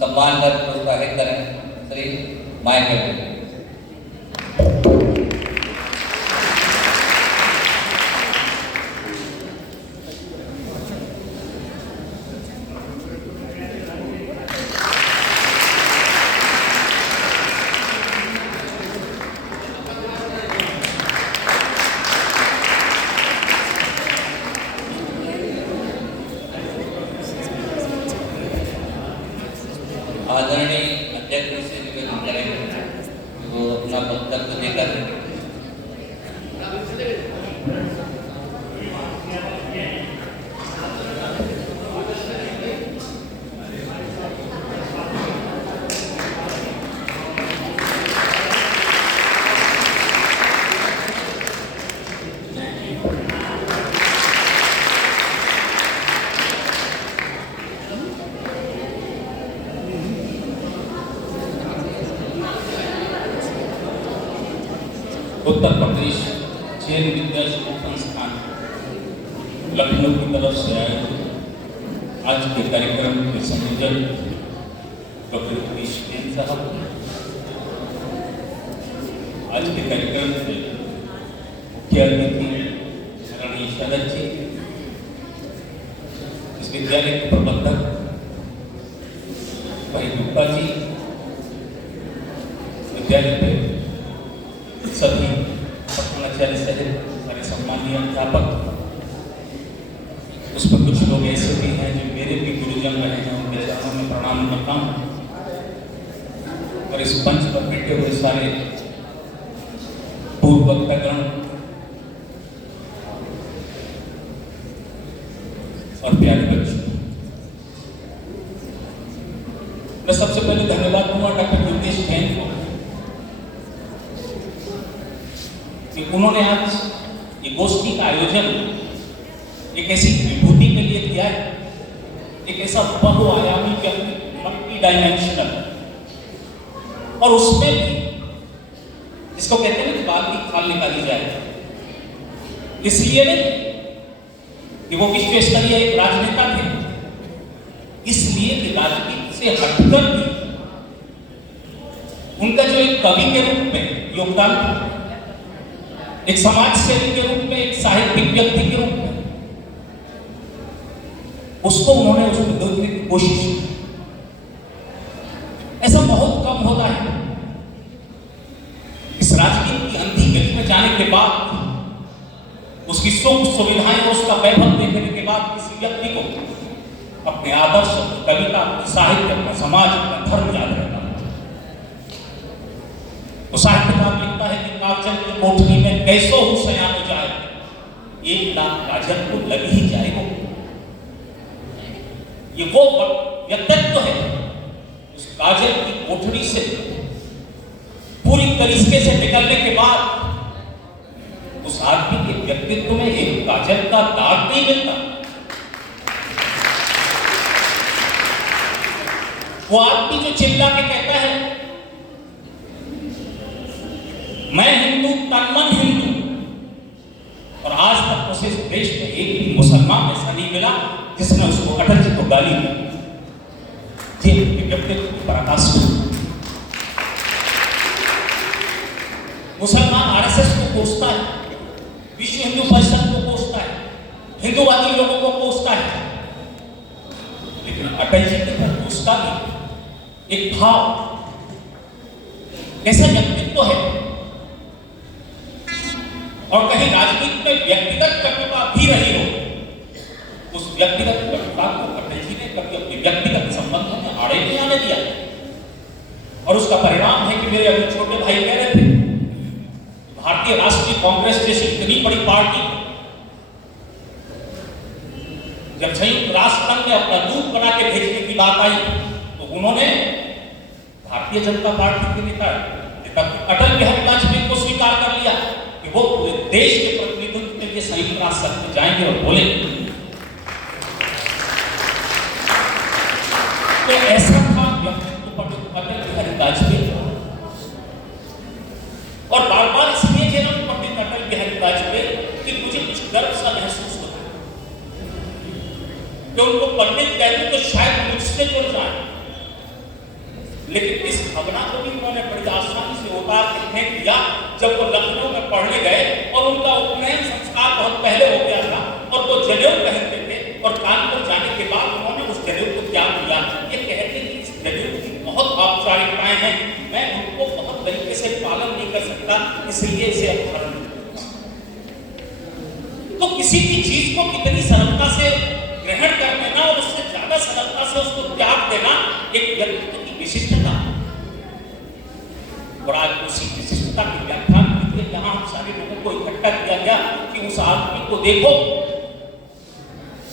सम्मान कर प्रोत्साहित करें। श्री माइकल आदरणीय अध्यक्ष से निवेदन करेंगे वो अपना वक्तव्य देकर उत्तर प्रदेश सेन विद्या संस्थान लखनऊ की तरफ से आए आज के कार्यक्रम के संयोजक डॉक्टर रमेश जैन साहब, आज के कार्यक्रम से मुख्य अतिथि आदरणीय शरद जी, इस विद्यालय के प्रबंधक भाई गुप्ता जी, विद्यालय के सभी प्रधानाचार्य सहित सारे सम्मानीय अध्यापक, उसमें कुछ लोग ऐसे भी हैं जो मेरे भी गुरुजन रहे हैं, उनके चरणों में प्रणाम करता हूँ। और इस मंच पर बैठे हुए सारे पूर्व वक्तागण और प्यारे बच्चों, मैं सबसे पहले धन्यवाद दूंगा डॉक्टर योगेश जैन को कि उन्होंने आज ये गोष्ठी का आयोजन एक ऐसी विभूति के लिए किया है, एक ऐसा बहुआयामी मल्टी डायमेंशनल, और उसमें भी इसको कहते हैं कि बाल की खाल निकाली जाए, इसलिए नहीं कि वो विश्व स्तरीय एक राजनेता थे, इसलिए कि राजनीति से हटकर भी उनका जो एक कवि के रूप में योगदान था, एक समाज सेवी के रूप में, एक साहित्यिक व्यक्ति के रूप में, उसको उन्होंने उसको देखने की कोशिश की। ऐसा बहुत कम होता है। इस राजनीति की अंधी गति में जाने के बाद, उसकी सुख सुविधाएं, उसका वैभव देखने के बाद किसी व्यक्ति को अपने आदर्श, अपनी कविता, अपनी साहित्य, अपना समाज, अपना धर्म याद रहता है। वो साहित्यकार लिखता है कि काजल की कोठरी में कैसो हो सयान हो जाए, 1 लाख काजल को लग ही जाएगा। ये वो व्यक्तित्व है, उस काजल की कोठरी से पूरी तरीके से निकलने के बाद उस आदमी के व्यक्तित्व में एक काजल का दाग नहीं मिलता। वो आदमी जो चिल्ला के कहता है मैं हिंदू, तन-मन हिंदू, और आज तक उसे देश में एक भी मुसलमान ऐसा नहीं मिला जिसने उसको अटल जी को गाली दी। ये व्यक्तित्व की पराकाष्ठा। मुसलमान आरएसएस को कोसता है, विश्व हिंदू परिषद को कोसता है, हिंदूवादी लोगों को कोसता है, लेकिन अटल जी के पर उसका भी एक भाव, कैसा व्यक्तित्व है। और कहीं राजनीति में व्यक्तिगत कटुता भी रही हो, उस व्यक्तिगत कटुता को अटल जी ने कभी अपने व्यक्तिगत संबंधों में आड़े नहीं आने दिया। और उसका परिणाम है कि मेरे अभी छोटे भाई कह रहे थे, भारतीय राष्ट्रीय कांग्रेस जैसी इतनी बड़ी पार्टी, जब संयुक्त राष्ट्र संघ ने अपना दूत बना के भेजने की बात आई, तो उन्होंने भारतीय जनता पार्टी के नेता अटल बिहारी वाजपेयी को स्वीकार कर लिया कि वो पूरे देश के प्रतिनिधित्व के लिए संयुक्त राष्ट्र संघ में जाएंगे और बोलेंगे। तो ऐसा था व्यक्तित्व अटल बिहारी वाजपेयी। और बार बार इसलिए कह रहा हूं पंडित अटल बिहारी वाजपेयी कि मुझे कुछ गर्व सा महसूस होता है कि उनको पंडित कहते तो शायद मुझसे जुड़ जाए, लेकिन इस भावना को भी उन्होंने बड़ी आसानी से उतार के फेंक दिया जब वो लखनऊ में पढ़ने गए और उनका उपनयन संस्कार बहुत पहले हो गया था और वो जनेऊ पहनते थे। और कानपुर जाने के बाद उन्होंने उस जनेऊ को त्याग दिया। ये कहते हैं कि इस जनेऊ की बहुत औपचारिकताएं हैं, मैं उनको बहुत तरीके से पालन नहीं कर सकता, इसलिए इसे अपहरण। तो किसी भी चीज को कितनी सरलता से ग्रहण कर लेना और उससे ज्यादा सरलता से उसको त्याग देना एक व्यक्तित्व की विशिष्टता। और आज उसी विशिष्टता के व्याख्यान के लिए यहाँ हम सारे लोगों को इकट्ठा किया गया कि उस आदमी को देखो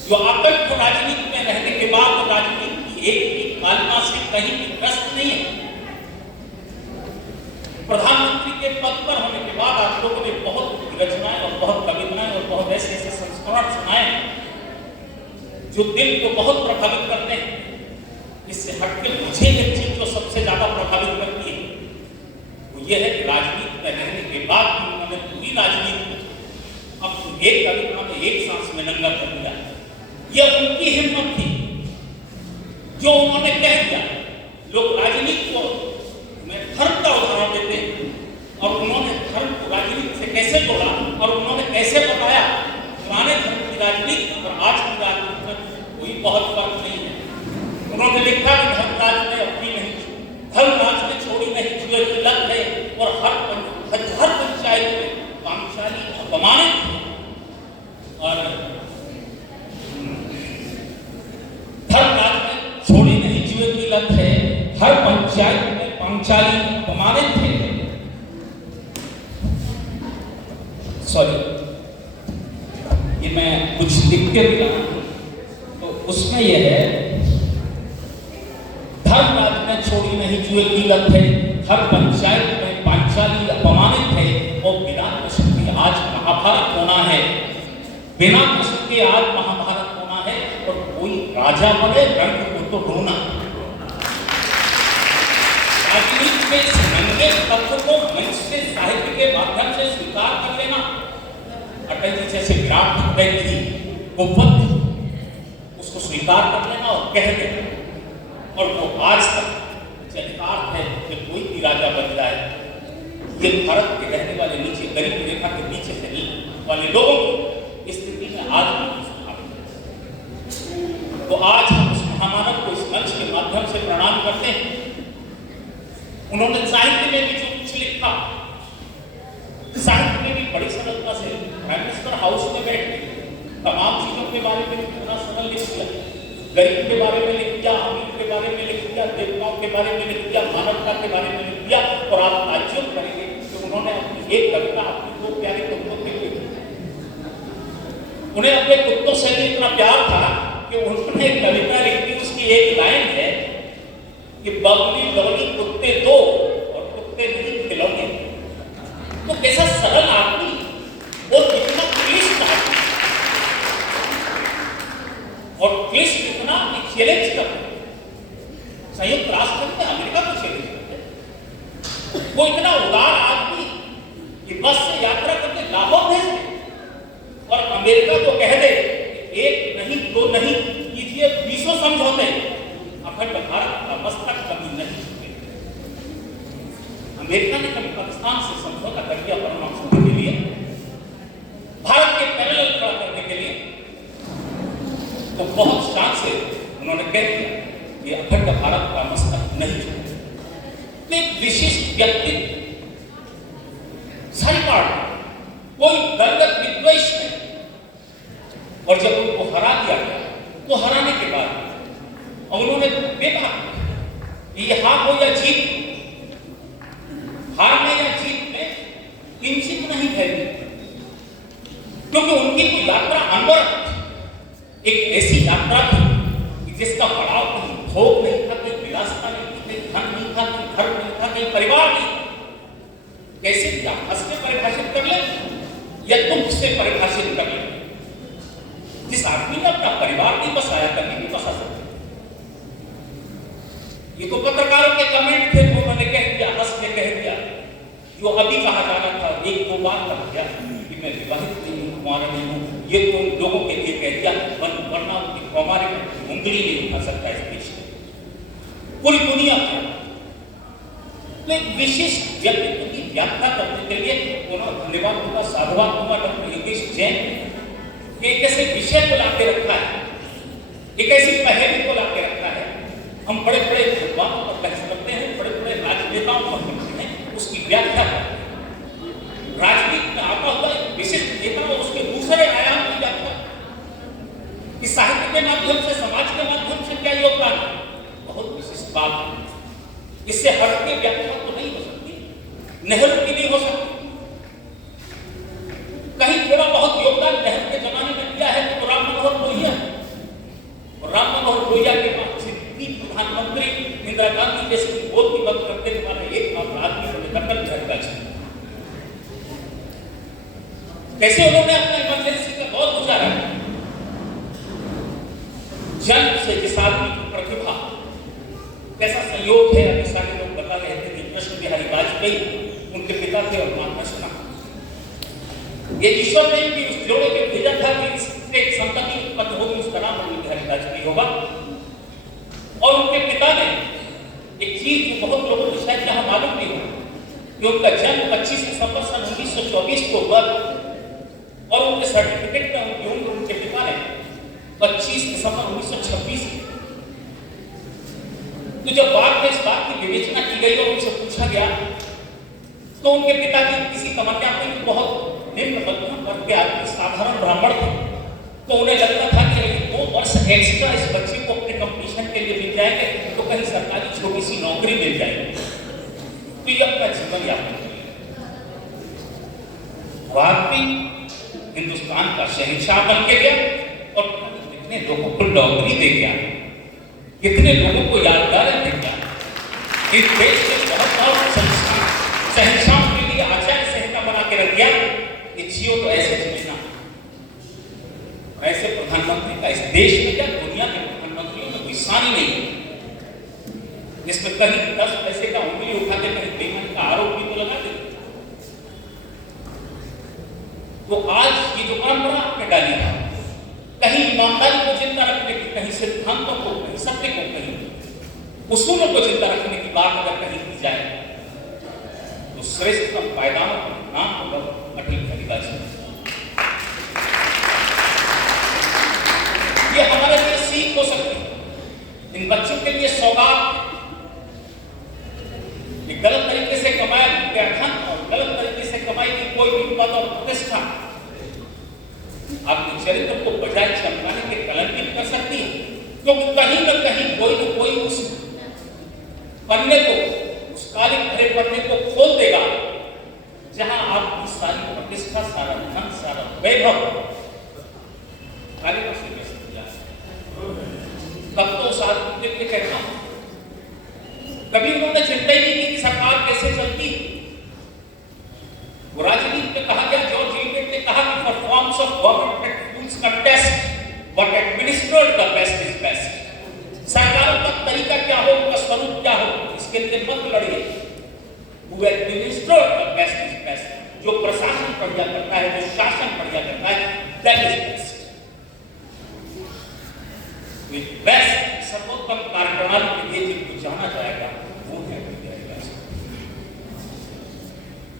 जो आकल्प राजनीति में रहने के बाद राजनीति की एक भी कालना से कहीं भी ग्रस्त नहीं है। प्रधानमंत्री के पद पर होने के बाद आप लोगों ने बहुत रचनाएं और बहुत कविताएं और बहुत ऐसे ऐसे संस्करण सुनाए जो दिल को बहुत प्रभावित करते हैं। इससे हटके मुझे एक चीज जो सबसे ज्यादा प्रभावित करती है वो ये है कि राजनीति में रहने के बाद भी उन्होंने पूरी राजनीति एक कविता में एक सांस में नंगा कर दिया। यह उनकी हिम्मत थी जो उन्होंने कह दिया। लोग राजनीति को में धर्म का उदाहरण देते हैं और उन्होंने धर्म को राजनीति से कैसे जोड़ा और उन्होंने कैसे बताया पुराने धर्म की राजनीति और आज की राजनीति में कोई बहुत फर्क नहीं है। उन्होंने लिखा कि धर्मराज ने अपनी नहीं धर्मराज ने छोड़ी नहीं जुए की लत है और हर पंचायत में पांचाली अपमानित थे और धर्मराज ने छोड़ी नहीं जुए की लत है, हर पंचायत में पांचाली अपमानित थे। सॉरी, ये मैं कुछ लिख के भी रहा हूं, तो उसमें यह है धर्मराज ने छोड़ी नहीं जुए की लत है, हर पंचायत में पांचाली अपमानित है और बिना कृष्ण के आज महाभारत होना है, बिना कृष्ण के आज महाभारत होना है और कोई राजा बने रंग को तो रोना। राजनीति में इस नंगे तत्व को मंच से साहित्य के माध्यम से स्वीकार कर लेना, अटल जी जैसे विराट व्यक्ति गोपद उसको स्वीकार कर लेना और कह देना, और वो आज तक चरितार्थ है कि कोई भी राजा बन जाए, ये भारत के रहने वाले नीचे गरीब रेखा के नीचे से वाले लोगों को स्थिति में आज तो आज हम उस महामानव को इस मंच के माध्यम से प्रणाम करते हैं। उन्होंने साहित्य में भी जो कुछ लिखा, साहित्य में भी बड़ी सरलता से प्राइम मिनिस्टर हाउस में बैठ के तमाम चीजों के बारे में कितना सरल लिख दिया, गरीब के बारे में लिख दिया, अमीर के बारे में लिख दिया, देवताओं के बारे में लिख दिया, मानवता के बारे में लिख दिया, और आप ताज्जुब करेंगे कि उन्होंने अपनी एक कविता अपनी दो प्यारे कुत्तों के लिए, उन्हें अपने कुत्तों से भी इतना प्यार था कि उन्होंने कविता लिखी, उसकी एक लाइन है कि बबली बबली कुत्ते दो और कुत्ते नहीं खिलौने। तो कैसा सरल आदमी और कितना क्लिष्ट आदमी और क्लिष्ट इतना चैलेंज कर संयुक्त राष्ट्र में अमेरिका को चैलेंज करते, वो इतना उदार आदमी कि बस से यात्रा करके लाखों भेज दे और अमेरिका को कह दे एक नहीं दो नहीं कीजिए 20 समझौते, अखंड भारत का मस्तक कभी नहीं झुके। अमेरिका ने कभी पाकिस्तान से समझौता कर दिया परमाणु शस्त्र के लिए, भारत के पैरेलल खड़ा करने के लिए, तो बहुत शान से उन्होंने कह दिया कि अखंड भारत का मस्तक नहीं झुके। एक विशिष्ट व्यक्तित्व, सारी पार्टी कोई दलगत विद्वेष नहीं, और जब उनको हरा दिया गया तो हराने के बाद उन्होंने देखा कि ये हार हो या जीत, हार में या जीत में किंचित नहीं फैली, क्योंकि उनकी कोई यात्रा अनवरत एक ऐसी यात्रा थी कि जिसका पड़ाव कहीं भोग नहीं था, कोई विलासिता नहीं थी, कहीं धन नहीं था, कहीं घर नहीं था, कहीं परिवार नहीं। कैसे भी आप हंस के परिभाषित कर ले या दुख से परिभाषित कर ले, जिस आदमी ने अपना परिवार नहीं बसाया कभी नहीं बसा सकते। ये तो पत्रकारों के कमेंट थे, उन्होंने कह दिया, हंस के कह दिया, जो अभी कहा जाना था एक दो बार कहा गया कि मैं विवाहित नहीं हूं, कुंवारा नहीं हूं, ये तो लोगों के लिए कह दिया, वरना उनकी हमारे उंगली नहीं उठा सकता इस देश में पूरी दुनिया में। तो एक विशिष्ट व्यक्तित्व की व्याख्या करने के लिए उन्होंने धन्यवाद दूंगा, साधुवाद दूंगा डॉक्टर योगेश जैन, एक ऐसे विषय को लाके रखा है, एक ऐसी पहेली को लाके रखा है। हम बड़े बड़े विद्वानों पर बहस करते हैं, बड़े बड़े राजनेताओं पर करते हैं, उसकी व्याख्या करते हैं। राजनीति में आता हुआ एक विशिष्ट नेता और उसके दूसरे आयाम की व्याख्या कि साहित्य के माध्यम से, समाज के माध्यम से क्या योगदान है, बहुत विशिष्ट बात है। इससे हट के व्याख्या तो नहीं हो सकती, नेहरू की नहीं हो सकती। कहीं थोड़ा बहुत योगदान नेहरू के जमाने में दिया है तो राम मनोहर लोहिया, और राम मनोहर लोहिया के बाद प्रधानमंत्री इंदिरा गांधी जैसे बोलती बंद करके तुम्हारा एक मात्र आदमी को अटल बिहारी वाजपेयी, कैसे उन्होंने अपना इमरजेंसी का दौर गुजारा, जन्म से जिस आदमी की प्रतिभा, कैसा संयोग है। अभी सारे लोग बता रहे थे कि कृष्ण बिहारी वाजपेयी उनके पिता थे और मां कृष्णा, ये ईश्वर ने भी जोड़े के भेजा था कि इससे एक संतति उत्पन्न होगी, उसका नाम अटल बिहारी वाजपेयी होगा। और उनके पिता ने एक चीज जो बहुत लोगों को शायद यहाँ मालूम नहीं हो कि उनका जन्म 25 दिसंबर सन 1924 को हुआ और उनके सर्टिफिकेट में उनकी उम्र उनके पिता ने 25 दिसंबर 1926। तो जब बाद में इस बात की विवेचना की गई और उनसे पूछा गया तो उनके पिता की किसी तमन्ना में बहुत निम्न मध्यम वर्ग के आदमी, साधारण ब्राह्मण थे, तो उन्हें लगता था कि 2 वर्ष एक्स्ट्रा इस बच्चे को अपने कंपटीशन के लिए मिल जाएंगे तो कहीं सरकारी छोटी सी नौकरी मिल जाएगी, तो ये अपना जीवन यापन करेंगे। वाजपेयी हिंदुस्तान का शहंशाह बन के गया और कितने लोगों को नौकरी दे गया, कितने लोगों को यादगार दे गया। इस देश के बहुत शहंशाह के लिए आचार्य संहिता बना के रख दिया कि जियो तो ऐसे जीना। ऐसे प्रधानमंत्री का इस देश में क्या दुनिया के प्रधानमंत्रियों में कोई सानी नहीं है जिसमें कहीं 10 पैसे का उंगली उठा के कहीं बेईमानी का आरोप भी तो लगा देते। तो आज ये जो परंपरा आपने डाली है, कहीं ईमानदारी को जिंदा रखने की, कहीं सिद्धांतों को, कहीं सत्य को, कहीं उसूलों को जिंदा रखने की बात अगर कहीं की जाए तो श्रेष्ठतम पायदानों का नाम होगा अटल बिहारी वाजपेयी। ये हमारे लिए सीख हो सकती है, इन बच्चों के लिए सौगात। ये गलत तरीके से कमाया गया धन और गलत तरीके से कमाई की कोई भी पद और प्रतिष्ठा आपके चरित्र को बजाय चमकाने के कलंकित कर सकती है, क्योंकि कहीं न कहीं कोई न कोई उस पन्ने को, उस कालिक भरे पन्ने को खोल देगा जहां आपकी सारी प्रतिष्ठा, सारा धन, सारा वैभव कालिक से व्यस्त हो जाए। तब तो उस आदमी के लिए कहता हूं, कभी उन्होंने चिंता ही नहीं की कि सरकार कैसे चलती है। वो राजनीति में कहा गया, जॉर्ज इलियट ने कहा कि for forms of government rules contest but administered the best is best. सरकारों का तरीका क्या हो, उनका स्वरूप क्या हो, इसके लिए मत लड़िए। Who administered the best is best। जो प्रशासन बढ़िया करता है, जो शासन बढ़िया करता है, that is best। With best सर्वोत्तम कार्यप्रणाली के लिए जिनको जाना जाएगा वो है अटल बिहारी वाजपेयी।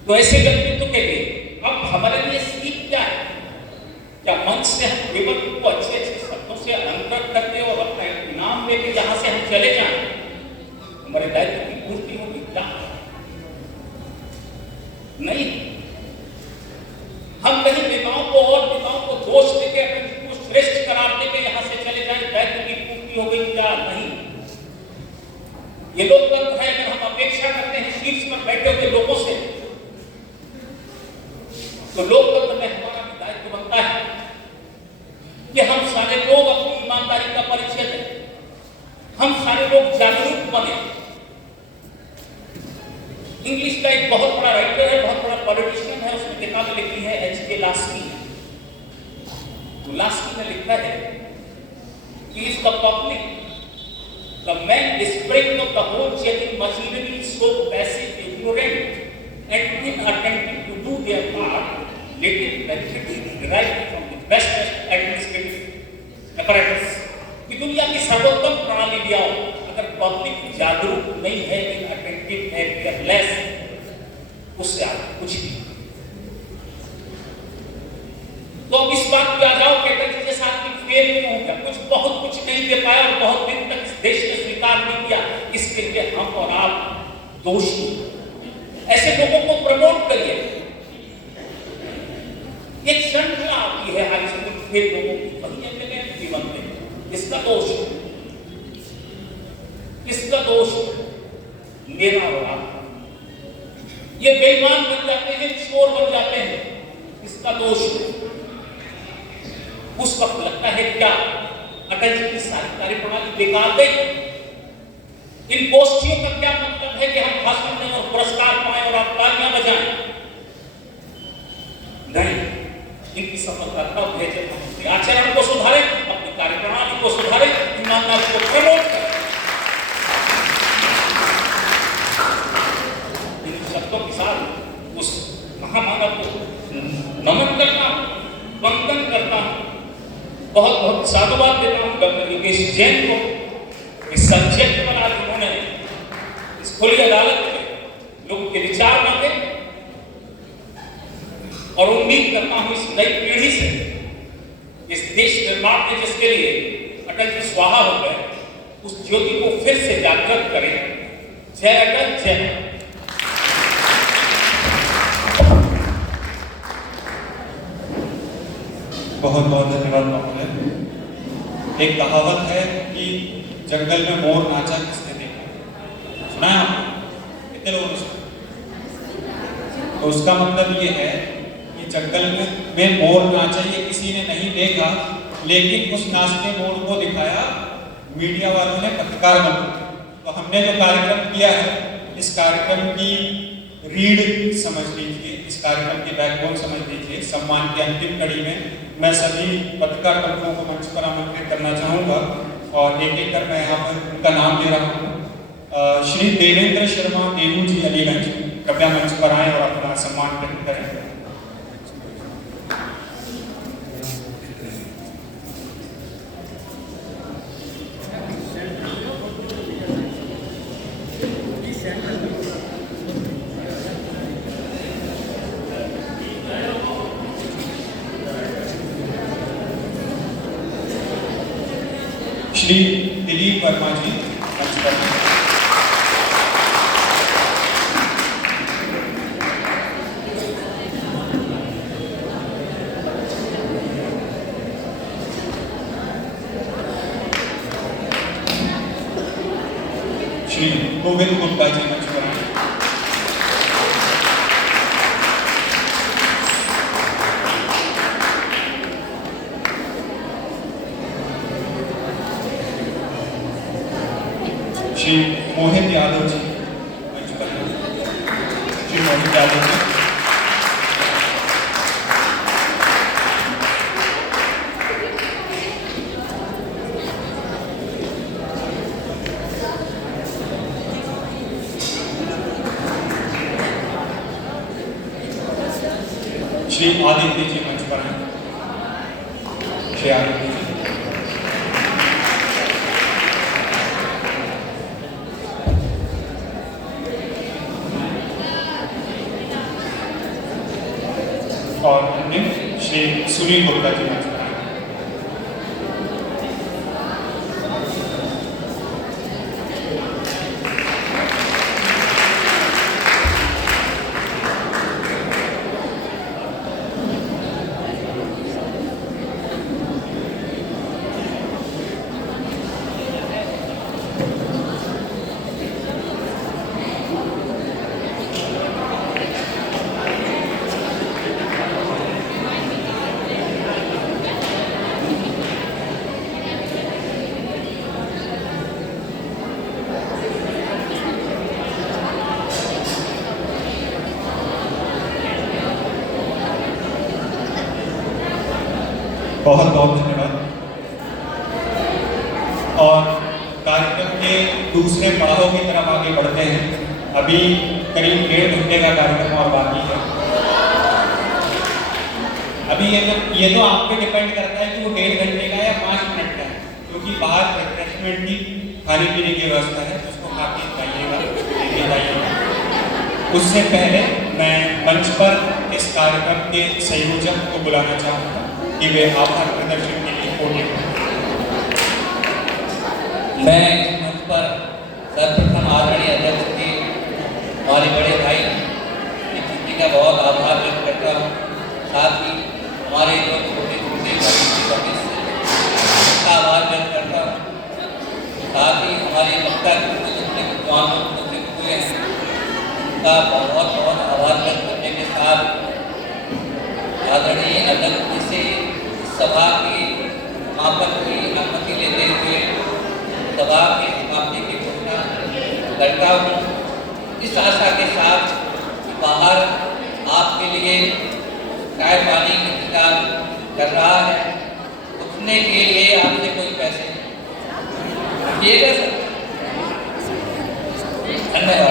तो ऐसे व्यक्तित्व के लिए अब हमारे लिए सीख क्या है? क्या मंच से हम केवल उनको अच्छे अच्छे शब्दों से अलंकृत करते और अपना इनाम लेके जहां से हम चले जाएं हमारे दायित्व की पूर्ति होगी? क्या नहीं। हम कहीं नेताओं को और नेताओं को दोष देके अपने को श्रेष्ठ करार देके यहां से चले जाएं, दायित्व की पूर्ति हो गई? क्या नहीं। ये लोकतंत्र है, अगर हम अपेक्षा करते हैं शीर्ष पर बैठे हुए लोगों से, तो लोकतंत्र में हमारा भी दायित्व बनता है कि हम सारे लोग अपनी ईमानदारी का परिचय दें, हम सारे लोग जागरूक बने। इंग्लिश का एक बहुत बड़ा राइटर है, बहुत बड़ा पॉलिटिशियन है, उसने किताबें लिखी है, H.K. लास्की। तो लास्की ने लिखा है कि if the public, the main spring of the whole checking machinery is so passive, ignorant, and inattentive to do their part, let it benefit is derived from the best administrative apparatus। कि दुनिया की सर्वोत्तम प्रणाली भी आओ, अगर public जागरूक नहीं है, इनअटेंटिव है, केयरलेस, उससे आगे कुछ नहीं। तो अब इस बात पे आ जाओ कि अटल जी जैसा आदमी फेल नहीं हो गया, बहुत कुछ नहीं दे पाया और बहुत दिन तक इस देश ने स्वीकार नहीं किया, इसके लिए हम और आप दोषी। ऐसे लोगों को प्रमोट करिए। एक श्रृंखला आती है हाई स्कूल फेल लोगों की, वही एमएलए जीवन में। किसका दोष? किसका दोष? मेरा और आपका। ये बेईमान बन जाते हैं, चोर बन जाते हैं, किसका दोष? उस वक्त लगता है क्या अटल जी की सारी कार्यप्रणाली बेकार गई? इन गोष्ठियों का क्या मतलब है कि हम भाषण दें और पुरस्कार पाएं और आप तालियां बजाएं? नहीं, इनकी सफलता तब है जब हम अपने आचरण को सुधारें, अपनी कार्यप्रणाली को सुधारें, ईमानदारी को प्रमोट करें। इन शब्दों के साथ उस महामानव को नमन करना, साधुवाद देता हूँ डॉक्टर योगेश जैन को, इस सब्जेक्ट पर आज उन्होंने इस खुली अदालत में लोग के विचार मांगे, और उम्मीद करता हूँ इस नई पीढ़ी से, इस देश निर्माण में जिसके लिए अटल जी स्वाहा हो गए, उस ज्योति को फिर से जागृत करें। जय अटल, जय। बहुत बहुत धन्यवाद महोदय। एक कहावत है कि जंगल में मोर नाचा किसने देखा, सुना है आपने? कितने लोगों ने सुना? तो उसका मतलब ये है कि जंगल में मोर नाचा ये किसी ने नहीं देखा, लेकिन उस नाचते मोर को दिखाया मीडिया वालों ने, पत्रकार बन। तो हमने जो कार्यक्रम किया है, इस कार्यक्रम की रीढ़ समझ लीजिए, इस कार्यक्रम की बैकबोन समझ लीजिए। सम्मान की अंतिम कड़ी में मैं सभी पत्रकार बंधुओं को मंच पर आमंत्रित करना चाहूँगा, और एक एक कर मैं यहाँ पर उनका नाम ले रहा हूँ। श्री देवेंद्र शर्मा देवू जी अलीगंज, कृपया मंच पर आएँ और अपना सम्मान व्यक्त करें। श्री दिलीप वर्मा जी मंच पर हैं। श्री गोविंद गुप्ता जी मंच पर हैं। श्री मोहित यादव जी मंच पर हैं। श्री मोहित यादव जी। श्री आदित्य जी मंच पर हैं। श्री आदित्य जी। और अन्य श्री सुनील गुप्ता जी मंच पर हैं। बहुत बहुत धन्यवाद। और कार्यक्रम के दूसरे पड़ाव की तरफ आगे बढ़ते हैं। अभी करीब 1.5 घंटे का कार्यक्रम और बाकी है। अभी ये तो आप पे डिपेंड करता है कि वो 1.5 घंटे का या 5 मिनट का है, क्योंकि बाहर रिफ्रेशमेंट की खाने पीने की व्यवस्था है, उसको खा के जाइएगा। उससे पहले मैं मंच पर इस कार्यक्रम के संयोजक को बुलाना चाहूँगा कि वे आभार प्रदर्शन के लिए पोडियम। मैं इस मंच पर सर्वप्रथम आदरणीय अध्यक्ष जी, हमारे बड़े भाई जी का बहुत आभार व्यक्त करता हूँ। साथ ही हमारे जो छोटे छोटे का आभार व्यक्त करता हूँ। साथ ही हमारी वक्ता विद्वानों हुए हैं, उनका बहुत बहुत आभार व्यक्त करने के साथ आदरणीय अध्यक्ष से सभा की समापन की अनुमति लेते हुए सभा की समाप्ति की घोषणा करता हूँ, इस आशा के साथ कि बाहर आपके लिए चाय पानी का इंतजाम कर रहा है। उठने के लिए आपसे कोई पैसे दिएगा सर। धन्यवाद।